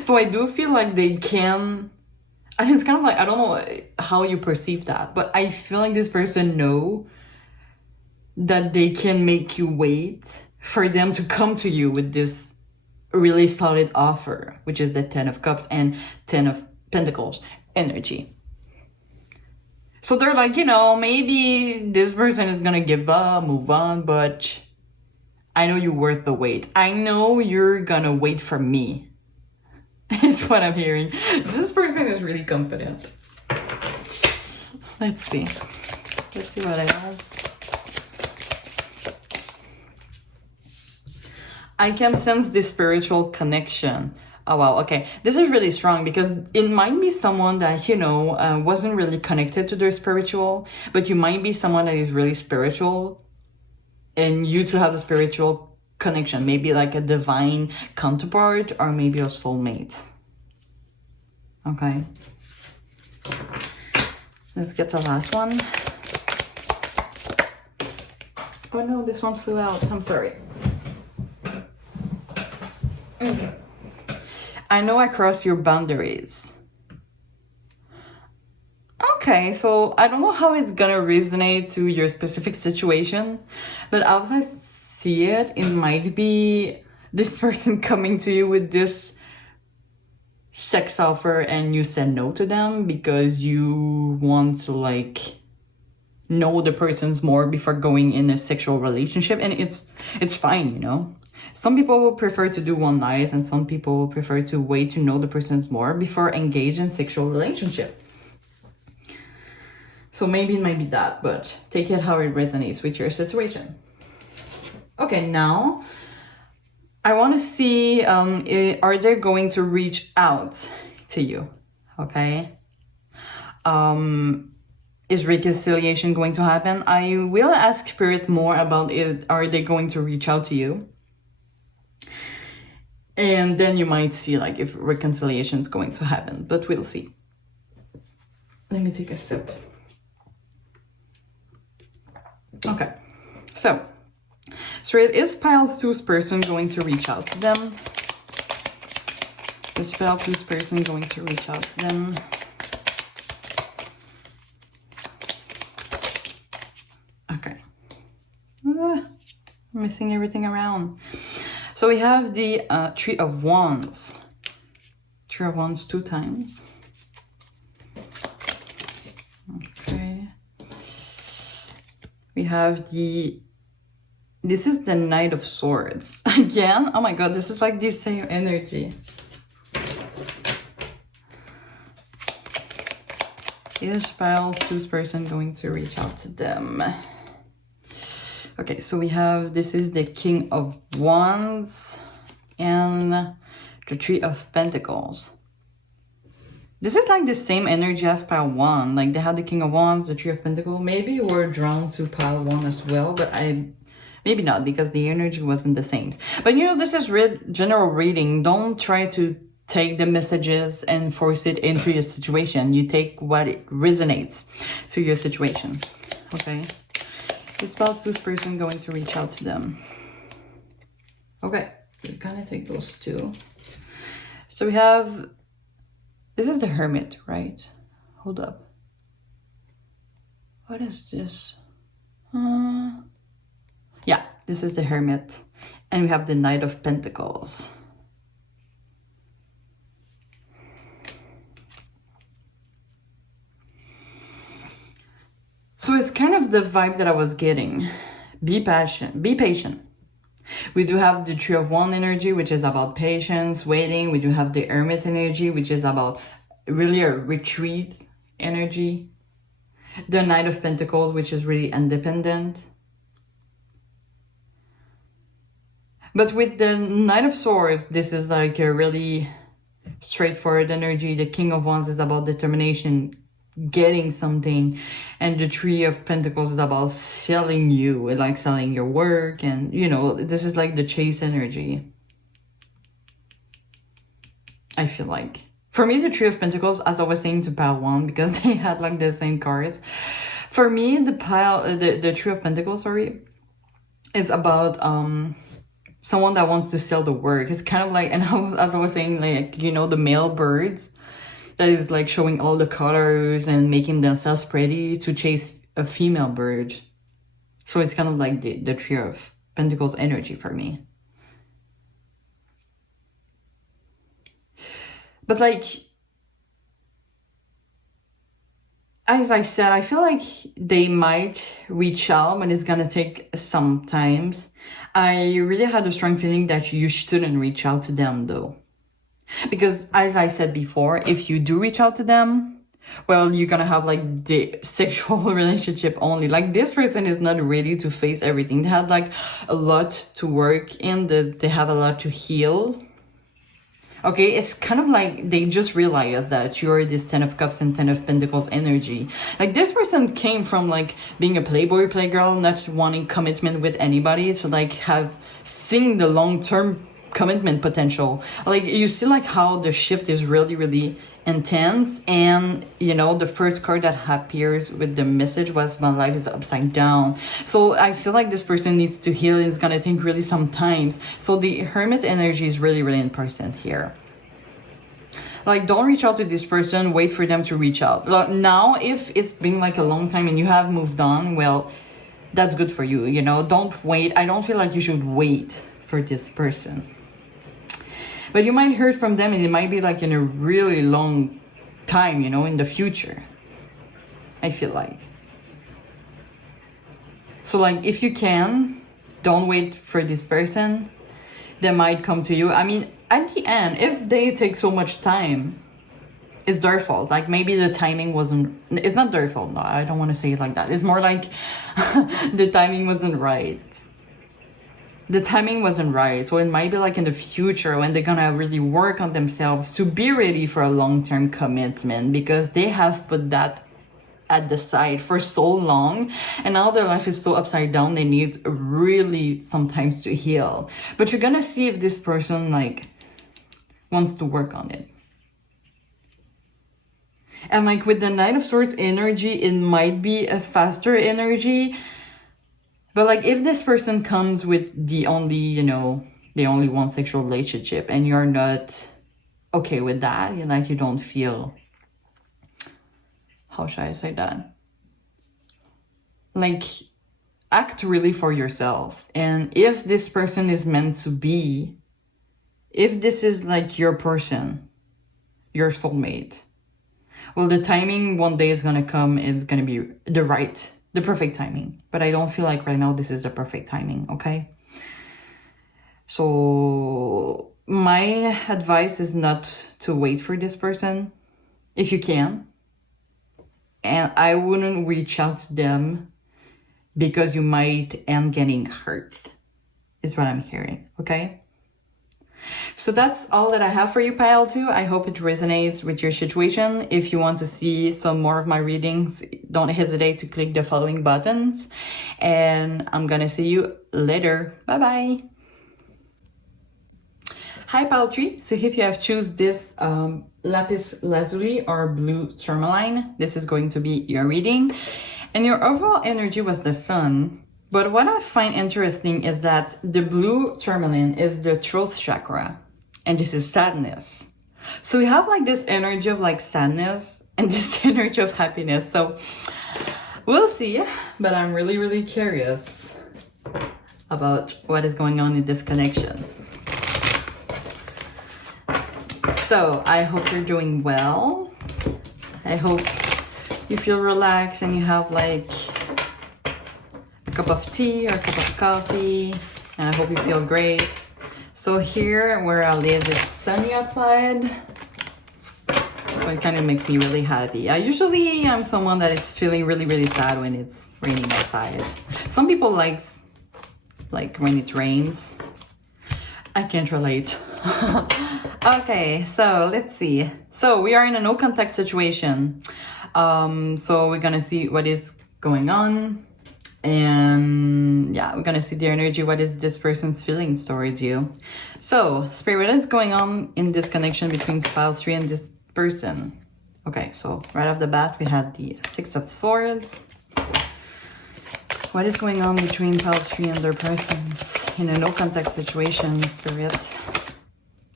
So I do feel like they can, and it's kind of like, I don't know how you perceive that, but I feel like this person know that they can make you wait for them to come to you with this really solid offer, which is the 10 of Cups and 10 of Pentacles energy. So they're like, you know, maybe this person is gonna give up, move on, but I know you're worth the wait. I know you're gonna wait for me. Is what I'm hearing. This person is really confident. Let's see. Let's see what else. I can sense this spiritual connection. Oh wow, okay. This is really strong because it might be someone that, you know, wasn't really connected to their spiritual, but you might be someone that is really spiritual and you two have a spiritual connection, maybe like a divine counterpart or maybe a soulmate. Okay. Let's get the last one. Oh no, this one flew out. I'm sorry. Okay. I know I crossed your boundaries. Okay, so I don't know how it's gonna resonate to your specific situation, but as I see it, it might be this person coming to you with this sex offer and you said no to them because you want to like know the person's more before going in a sexual relationship, and it's fine, you know. Some people will prefer to do one night and some people will prefer to wait to know the person's more before engage in sexual relationship. So maybe it might be that, but take it how it resonates with your situation. Okay, now I want to see, are they going to reach out to you? Okay. Is reconciliation going to happen? I will ask Spirit more about it. Are they going to reach out to you? And then you might see like if reconciliation is going to happen, but we'll see. Let me take a sip. Okay, so is pile 2's person going to reach out to them? Is pile 2's person going to reach out to them? Okay. Missing everything around. So we have the Three of Wands. Three of Wands 2 times. Okay. We have this is the Knight of Swords. Again, oh my god, this is like the same energy. Is pile 2's person going to reach out to them? Okay, so we have, this is the King of Wands and the Three of Pentacles. This is like the same energy as pile 1. Like they had the King of Wands, the Three of Pentacles. Maybe we're drawn to pile 1 as well, but maybe not because the energy wasn't the same. But you know, this is general reading. Don't try to take the messages and force it into your situation. You take what it resonates to your situation. Okay. Is pile 2's person going to reach out to them? Okay. We kind of take those two. So we have, this is the Hermit, right? Hold up. What is this? Yeah, this is the Hermit. And we have the Knight of Pentacles. So it's kind of the vibe that I was getting. Be patient. We do have the Three of Wands energy, which is about patience, waiting. We do have the Hermit energy, which is about really a retreat energy. The Knight of Pentacles, which is really independent. But with the Knight of Swords, this is like a really straightforward energy. The King of Wands is about determination, getting something, and the Three of Pentacles is about selling you, like selling your work, and you know, this is like the chase energy. I feel like for me the Three of Pentacles, as I was saying to pile 1, because they had like the same cards, for me the Three of Pentacles, sorry, is about someone that wants to sell the work. It's kind of like, and as I was saying, like, you know, the male birds that is like showing all the colors and making themselves pretty to chase a female bird. So it's kind of like the Three of Pentacles energy for me. But like, as I said, I feel like they might reach out, but it's gonna take some time. I really had a strong feeling that you shouldn't reach out to them though. Because as I said before, if you do reach out to them, well, you're gonna have like the sexual relationship only. Like this person is not ready to face everything. They have like a lot to work in, they have a lot to heal. Okay, it's kind of like they just realize that you're this 10 of Cups and 10 of Pentacles energy. Like this person came from like being a playboy, playgirl, not wanting commitment with anybody, to like have seen the long-term commitment potential. Like you see like how the shift is really, really intense. And you know, the first card that appears with the message was my life is upside down. So I feel like this person needs to heal, and it's gonna take really some time. So the Hermit energy is really, really important here. Like, don't reach out to this person, wait for them to reach out. Now, if it's been like a long time and you have moved on, well, that's good for you, you know? Don't wait. I don't feel like you should wait for this person. But you might hear from them and it might be like in a really long time, you know, in the future. I feel like. So like, if you can, don't wait for this person. They might come to you. I mean, at the end, if they take so much time, it's their fault. Like, maybe the timing wasn't, it's not their fault. No, I don't want to say it like that. It's more like the timing wasn't right. The timing wasn't right. So it might be like in the future when they're gonna really work on themselves to be ready for a long-term commitment, because they have put that at the side for so long, and now their life is so upside down, they need really sometimes to heal. But you're gonna see if this person like wants to work on it. And like with the Knight of Swords energy, it might be a faster energy, but like if this person comes with the only, you know, they only want sexual relationship and you're not okay with that, you like, you don't feel, how should I say that? Like, act really for yourselves. And if this person is meant to be, if this is like your person, your soulmate, well, the timing one day is gonna come, it's gonna be the perfect timing. But I don't feel like right now this is the perfect timing, okay? So my advice is not to wait for this person, if you can. And I wouldn't reach out to them because you might end getting hurt, is what I'm hearing, okay? So that's all that I have for you, Pile 2. I hope it resonates with your situation. If you want to see some more of my readings, don't hesitate to click the following buttons. And I'm gonna see you later. Bye-bye. Hi, Pile 3. So if you have choose this Lapis Lazuli or blue Tourmaline, this is going to be your reading. And your overall energy was the sun. But what I find interesting is that the blue Tourmaline is the truest chakra. And this is sadness. So we have like this energy of like sadness and this energy of happiness. So we'll see. But I'm really, really curious about what is going on in this connection. So I hope you're doing well. I hope you feel relaxed and you have like a cup of tea or a cup of coffee. And I hope you feel great. So here where I live, it's sunny outside. So it kind of makes me really happy. I usually am someone that is feeling really, really sad when it's raining outside. Some people like when it rains. I can't relate. Okay, so let's see. So we are in a no contact situation. So we're gonna see what is going on. And yeah, we're gonna see the energy. What is this person's feelings towards you? So, Spirit, what is going on in this connection between Pile 3 and this person? Okay, so right off the bat, we had the Six of Swords. What is going on between Pile 3 and their persons in a no contact situation, Spirit?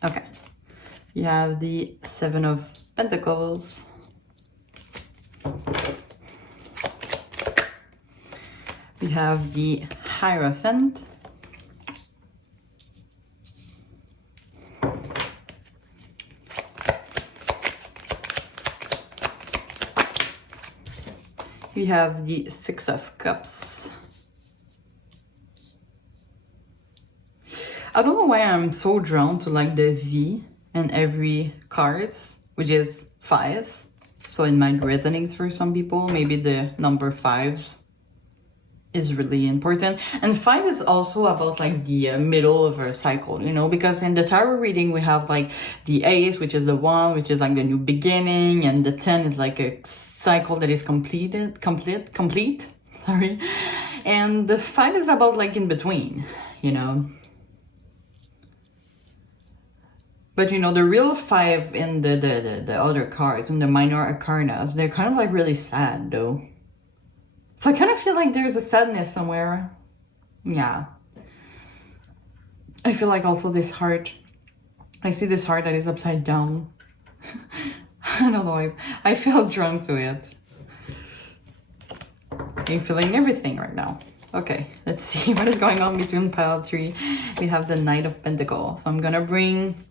Okay, you have the Seven of Pentacles. We have the Hierophant. We have the Six of Cups. I don't know why I'm so drawn to like the V in every cards, which is 5. So it might resonate for some people. Maybe the number 5 is really important. And 5 is also about like the middle of a cycle, you know, because in the tarot reading we have like the 8, which is the 1, which is like the new beginning, and the 10 is like a cycle that is complete, sorry. And the 5 is about like in between, you know. But you know, the real 5 in the other cards, in the minor arcanas, they're kind of like really sad though. So I kind of feel like there's a sadness somewhere. Yeah. I feel like also this heart, I see this heart that is upside down. I don't know, I feel drawn to it. I'm feeling everything right now. Okay, let's see what is going on between pile 3. We have the Knight of Pentacles. So I'm gonna bring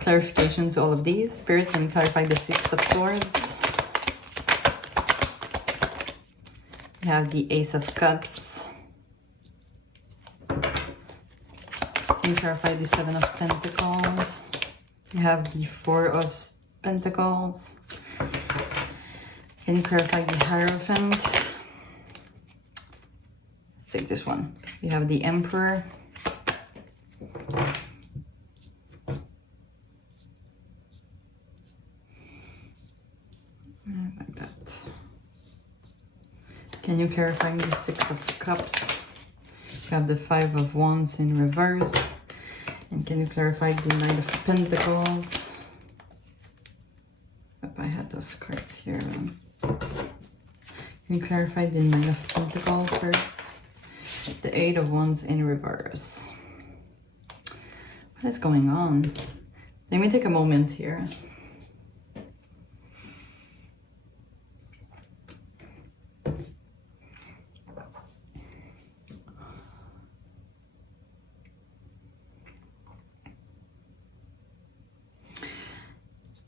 clarification to all of these. Spirit, can you clarify the 6 of Swords? We have the Ace of Cups. Can you clarify the 7 of Pentacles? We have the 4 of Pentacles. Can you clarify the Hierophant? Take this one. We have the Emperor. Like that. Can you clarify the 6 of Cups? We have the 5 of Wands in reverse. And can you clarify the Knight of Pentacles? If I had those cards here. Can you clarify the Knight of Pentacles first? The 8 of Wands in reverse. What is going on? Let me take a moment here.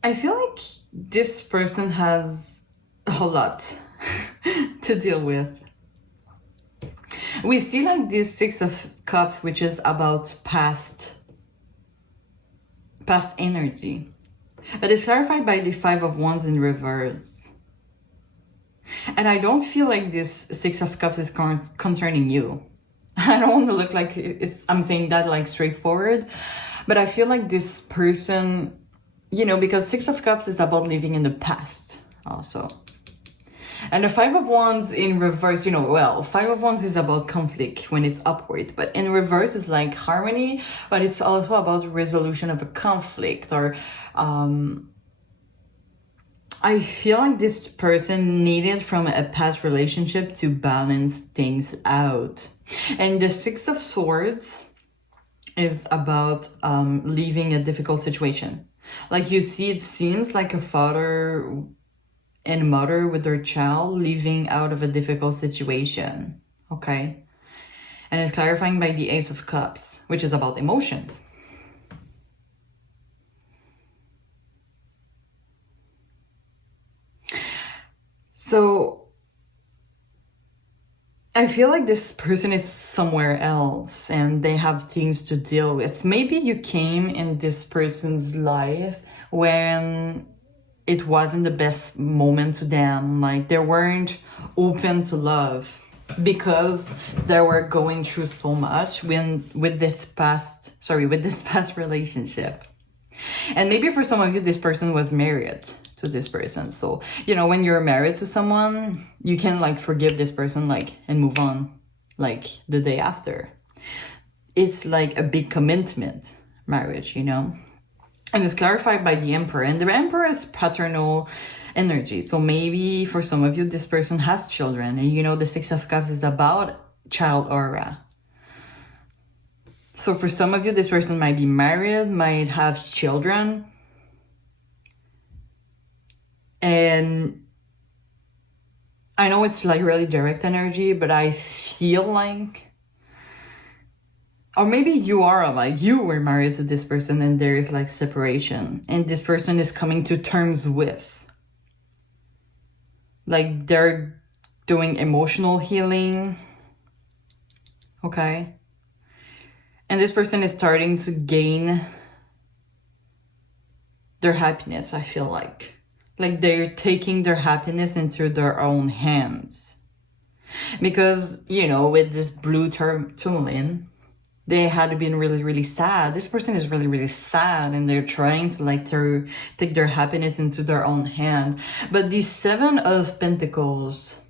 I feel like this person has a lot to deal with. We see like this 6 of Cups, which is about past energy. But it's clarified by the 5 of Wands in reverse. And I don't feel like this 6 of Cups is concerning you. I don't want to look like I'm saying that like straightforward. But I feel like this person, you know, because 6 of Cups is about living in the past also. And the 5 of Wands in reverse, you know, well, 5 of Wands is about conflict when it's upward, but in reverse it's like harmony, but it's also about resolution of a conflict. Or I feel like this person needed from a past relationship to balance things out. And the 6 of Swords is about leaving a difficult situation. Like you see, it seems like a father and mother with their child living out of a difficult situation, okay? And it's clarifying by the Ace of Cups, which is about emotions. So I feel like this person is somewhere else and they have things to deal with. Maybe you came in this person's life when it wasn't the best moment to them, like they weren't open to love because they were going through so much with this past relationship. And maybe for some of you, this person was married to this person. So, you know, when you're married to someone, you can like forgive this person like and move on like the day after. It's like a big commitment, marriage, you know. And it's clarified by the Emperor. And the Emperor is paternal energy. So maybe for some of you, this person has children. And you know, the 6 of Cups is about child aura. So for some of you, this person might be married, might have children. And I know it's like really direct energy, but I feel like, or maybe you are like, you were married to this person and there is like separation and this person is coming to terms with. Like they're doing emotional healing. Okay. And this person is starting to gain their happiness, I feel like. Like they're taking their happiness into their own hands. Because, you know, with this blue tourmaline, they had been really, really sad. This person is really, really sad and they're trying to like take their happiness into their own hand. But the 7 of Pentacles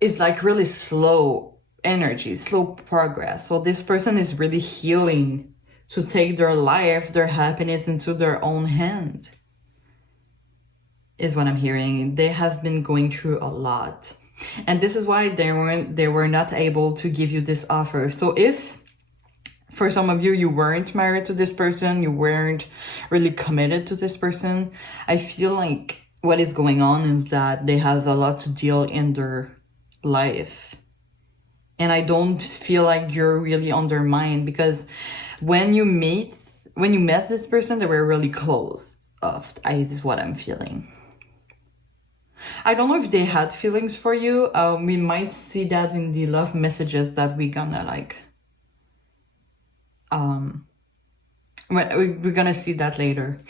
is like really slow energy, slow progress. So this person is really healing to take their life, their happiness into their own hand, is what I'm hearing. They have been going through a lot. And this is why they were not able to give you this offer. So if For some of you, you weren't married to this person, you weren't really committed to this person. I feel like what is going on is that they have a lot to deal in their life. And I don't feel like you're really on their mind, because when you met this person, they were really closed off. Is what I'm feeling. I don't know if they had feelings for you. We might see that in the love messages that we're gonna like. We're gonna see that later.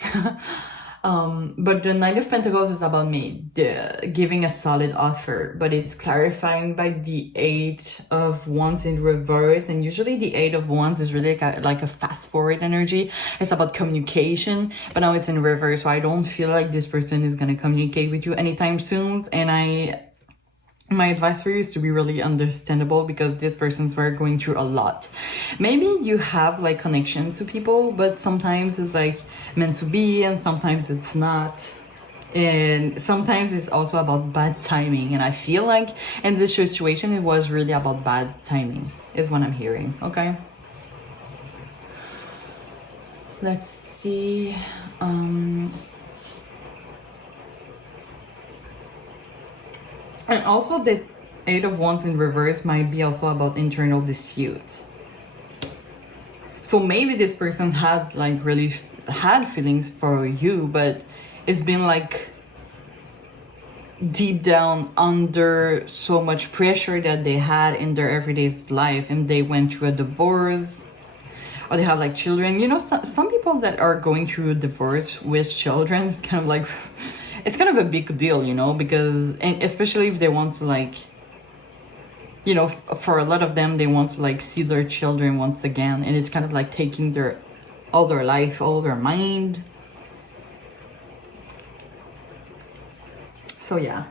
But the Knight of Pentacles is about me giving a solid offer, but it's clarifying by the Eight of Wands in reverse. And usually the Eight of Wands is really like a fast forward energy. It's about communication, but now it's in reverse. So I don't feel like this person is gonna communicate with you anytime soon. And my advice for you is to be really understandable, because these persons were going through a lot. Maybe you have like connections to people, but sometimes it's like meant to be and sometimes it's not. And sometimes it's also about bad timing. And I feel like in this situation, it was really about bad timing is what I'm hearing. Okay. Let's see. And also the Eight of Wands in reverse might be also about internal disputes. So maybe this person has like really had feelings for you, but it's been like deep down under so much pressure that they had in their everyday life, and they went through a divorce, or they have like children. You know, some people that are going through a divorce with children, it's kind of like it's kind of a big deal, you know, because, and especially if they want to like, you know, for a lot of them, they want to like see their children once again, and it's kind of like taking all their life, all their mind. So yeah.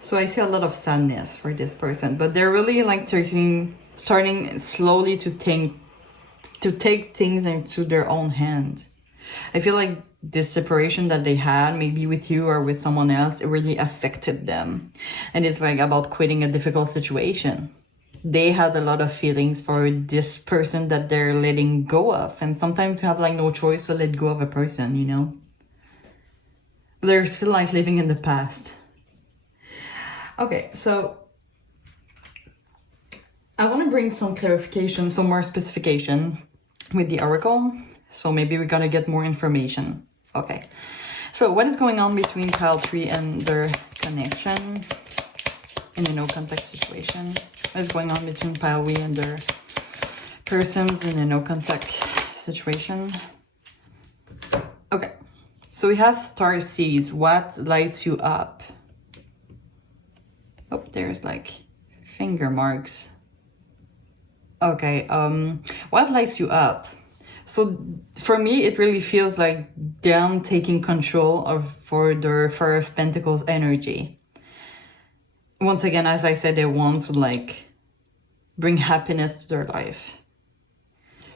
So I see a lot of sadness for this person, but they're really like starting slowly to take things into their own hand. I feel like this separation that they had, maybe with you or with someone else, it really affected them. And it's like about quitting a difficult situation. They had a lot of feelings for this person that they're letting go of. And sometimes you have like no choice to let go of a person, you know? They're still like living in the past. Okay, so I want to bring some clarification, some more specification with the oracle. So maybe we gotta get more information. Okay, so what is going on between pile 3 and their connection in a no contact situation? What is going on between pile we and their persons in a no contact situation? Okay, so we have star seeds. What lights you up? Oh, there's like finger marks. Okay, what lights you up? So for me, it really feels like them taking control for their Four of Pentacles energy. Once again, as I said, they want to like bring happiness to their life.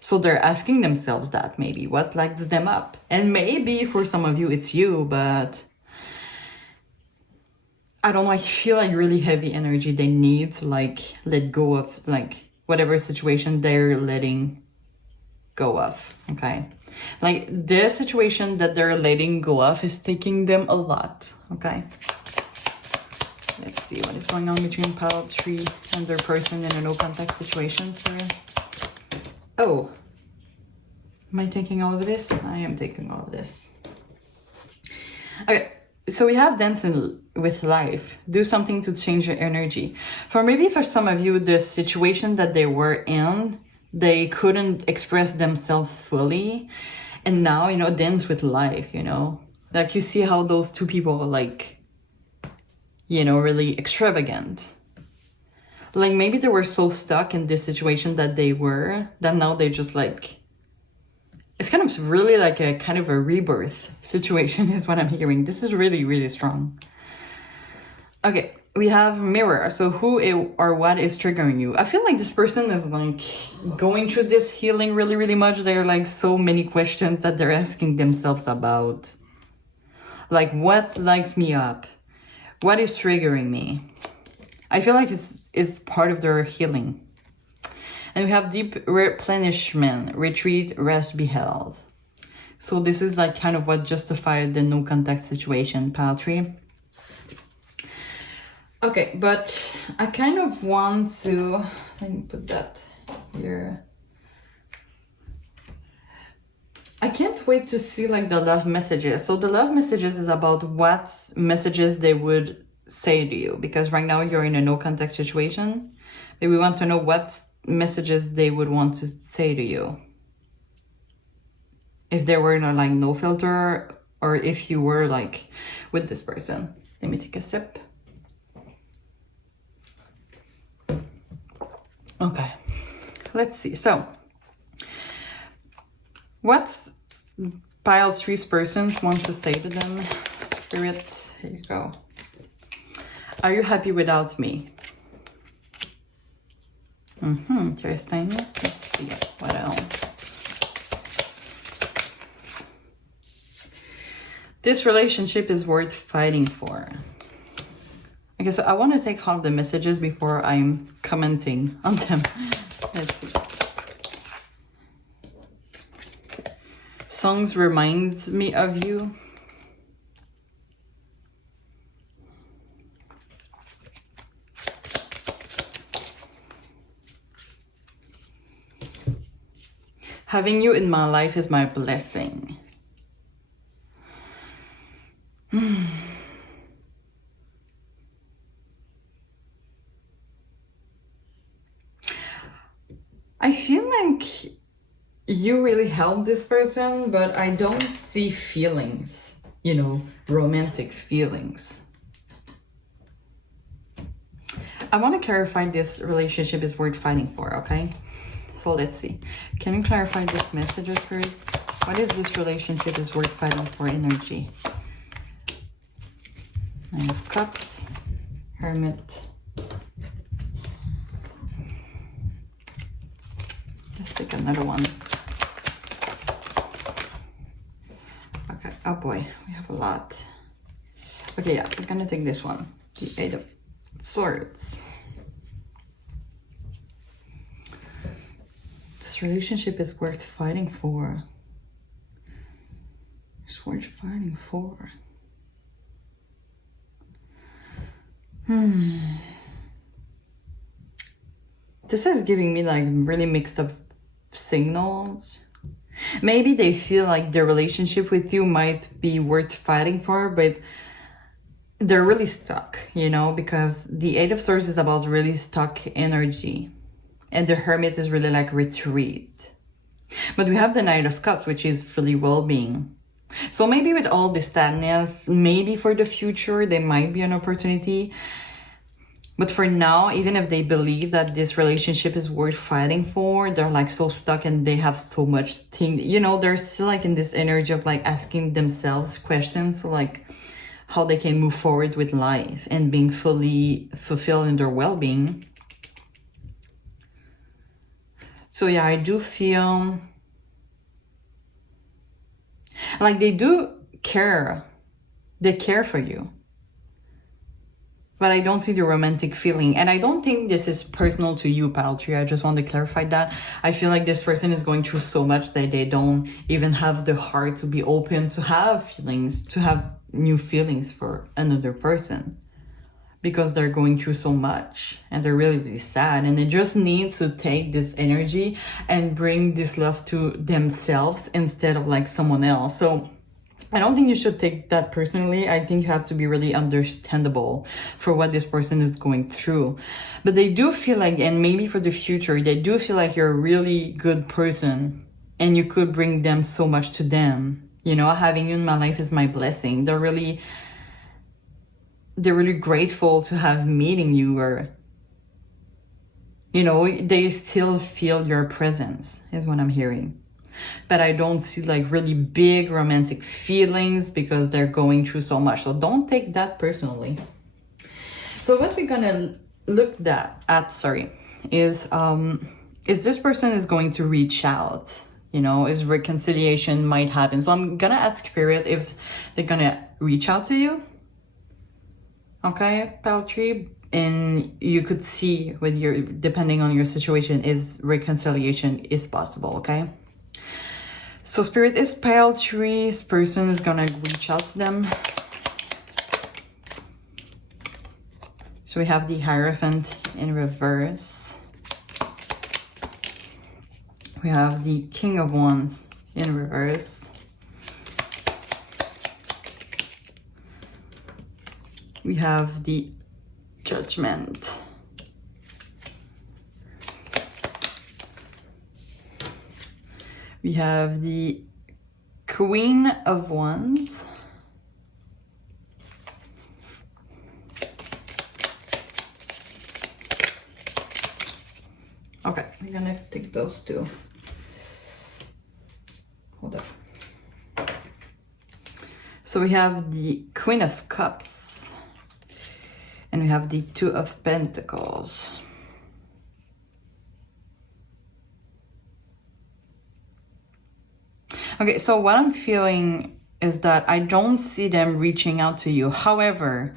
So they're asking themselves that maybe, what lights them up? And maybe for some of you, it's you, but I don't know, I feel like really heavy energy. They need to like let go of like whatever situation they're letting go of. Okay, like the situation that they're letting go of is taking them a lot. Okay, let's see what is going on between pile 3 and their person in a no contact situation. Sorry. Oh, am I taking all of this? I am taking all of this. Okay, so we have dancing with life. Do something to change your energy. Maybe for some of you, the situation that they were in, they couldn't express themselves fully, and now, you know, dance with life, you know, like you see how those two people are like, you know, really extravagant. Like maybe they were so stuck in this situation that now they just like, it's kind of really like a kind of a rebirth situation is what I'm hearing. This is really, really strong. Okay, we have mirror. So who or what is triggering you? I feel like this person is like going through this healing really, really much. There are like so many questions that they're asking themselves about. Like, what lights me up? What is triggering me? I feel like it's part of their healing. And we have deep replenishment, retreat, rest, be held. So this is like kind of what justified the no contact situation, pile 3. Okay, but I kind of want to, let me put that here. I can't wait to see like the love messages. So the love messages is about what messages they would say to you, because right now you're in a no contact situation. But we want to know what messages they would want to say to you. If there were no filter, or if you were like with this person. Let me take a sip. Okay, let's see. So what pile 3's persons wants to say to them? Spirit, here you go. Are you happy without me? Interesting. Let's see what else. This relationship is worth fighting for. Okay, so I want to take all the messages before I'm commenting on them. Let's see. Songs reminds me of you. Having you in my life is my blessing. I feel like you really helped this person, but I don't see feelings, you know, romantic feelings. I want to clarify this relationship is worth fighting for, okay? So let's see. Can you clarify this message, Spirit? What is this relationship is worth fighting for energy? 9 of Cups, Hermit. Let's take another one. Okay, oh boy, we have a lot. Okay, yeah, we're gonna take this one. The 8 of Swords. This relationship is worth fighting for. It's worth fighting for. This is giving me like really mixed up signals. Maybe they feel like their relationship with you might be worth fighting for, but they're really stuck, you know, because the 8 of Swords is about really stuck energy. And the Hermit is really like retreat. But we have the Knight of Cups, which is really well-being. So maybe with all this sadness, maybe for the future, there might be an opportunity. But for now, even if they believe that this relationship is worth fighting for, they're like so stuck and they have so much thing, you know, they're still like in this energy of like asking themselves questions, so like how they can move forward with life and being fully fulfilled in their well-being. So yeah, I do feel like they do care. They care for you. But I don't see the romantic feeling. And I don't think this is personal to you, pile 3. I just want to clarify that. I feel like this person is going through so much that they don't even have the heart to be open to have feelings, to have new feelings for another person. Because they're going through so much and they're really, really sad. And they just need to take this energy and bring this love to themselves instead of like someone else. So I don't think you should take that personally. I think you have to be really understandable for what this person is going through. But they do feel like, and maybe for the future, they do feel like you're a really good person and you could bring them so much to them. You know, having you in my life is my blessing. They're really grateful to have meeting you, or, you know, they still feel your presence is what I'm hearing. But I don't see like really big romantic feelings because they're going through so much. So don't take that personally. So what we're gonna look at is this person is going to reach out, you know, is reconciliation might happen. So I'm gonna ask Spirit if they're gonna reach out to you. Okay, pile 3, and you could see with your, depending on your situation, is reconciliation is possible, okay? So Spirit is pile tree. This person is gonna reach out to them. So we have the Hierophant in reverse. We have the King of Wands in reverse. We have the Judgment. We have the Queen of Wands. Okay, I'm gonna take those two. Hold up. So we have the Queen of Cups. And we have the Two of Pentacles. Okay, so what I'm feeling is that I don't see them reaching out to you. However,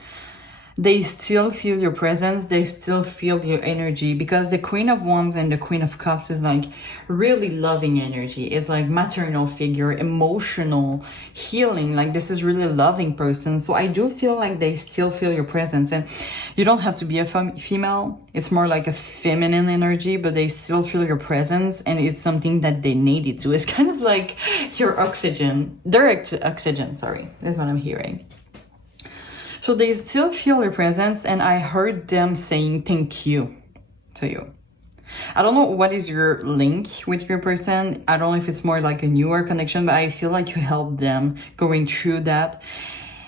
they still feel your presence. They still feel your energy, because the Queen of Wands and the Queen of Cups is like really loving energy. It's like maternal figure, emotional healing. Like this is really loving person. So I do feel like they still feel your presence, and you don't have to be a female. It's more like a feminine energy, but they still feel your presence, and it's something that they needed to. It's kind of like your oxygen, direct oxygen. Sorry, that's what I'm hearing. So they still feel your presence, and I heard them saying thank you to you. I don't know what is your link with your person. I don't know if it's more like a newer connection, but I feel like you helped them going through that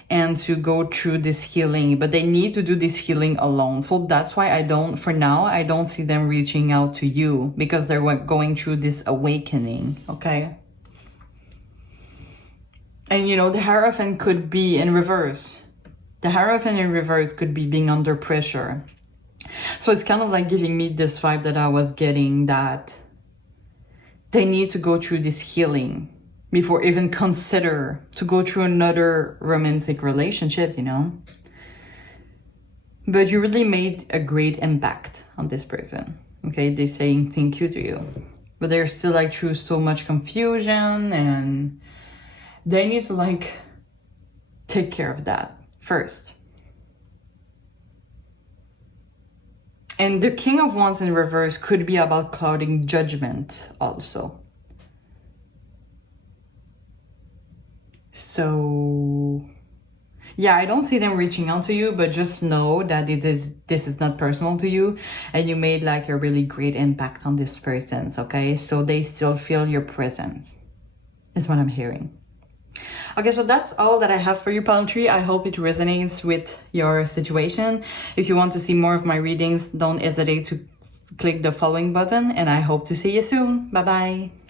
and to go through this healing, but they need to do this healing alone. So that's why for now, I don't see them reaching out to you, because they're going through this awakening, okay? And you know, the Hierophant could be in reverse. The Hierophant in reverse could be being under pressure. So it's kind of like giving me this vibe that I was getting, that they need to go through this healing before even consider to go through another romantic relationship, you know? But you really made a great impact on this person, okay? They're saying thank you to you. But they're still like through so much confusion, and they need to like take care of that first. And the King of Wands in reverse could be about clouding judgment also. So yeah, I don't see them reaching out to you, but just know that this is not personal to you, and you made like a really great impact on this person, okay? So they still feel your presence, is what I'm hearing. Okay, so that's all that I have for you, palm tree. I hope it resonates with your situation. If you want to see more of my readings, don't hesitate to click the following button, and I hope to see you soon. Bye bye.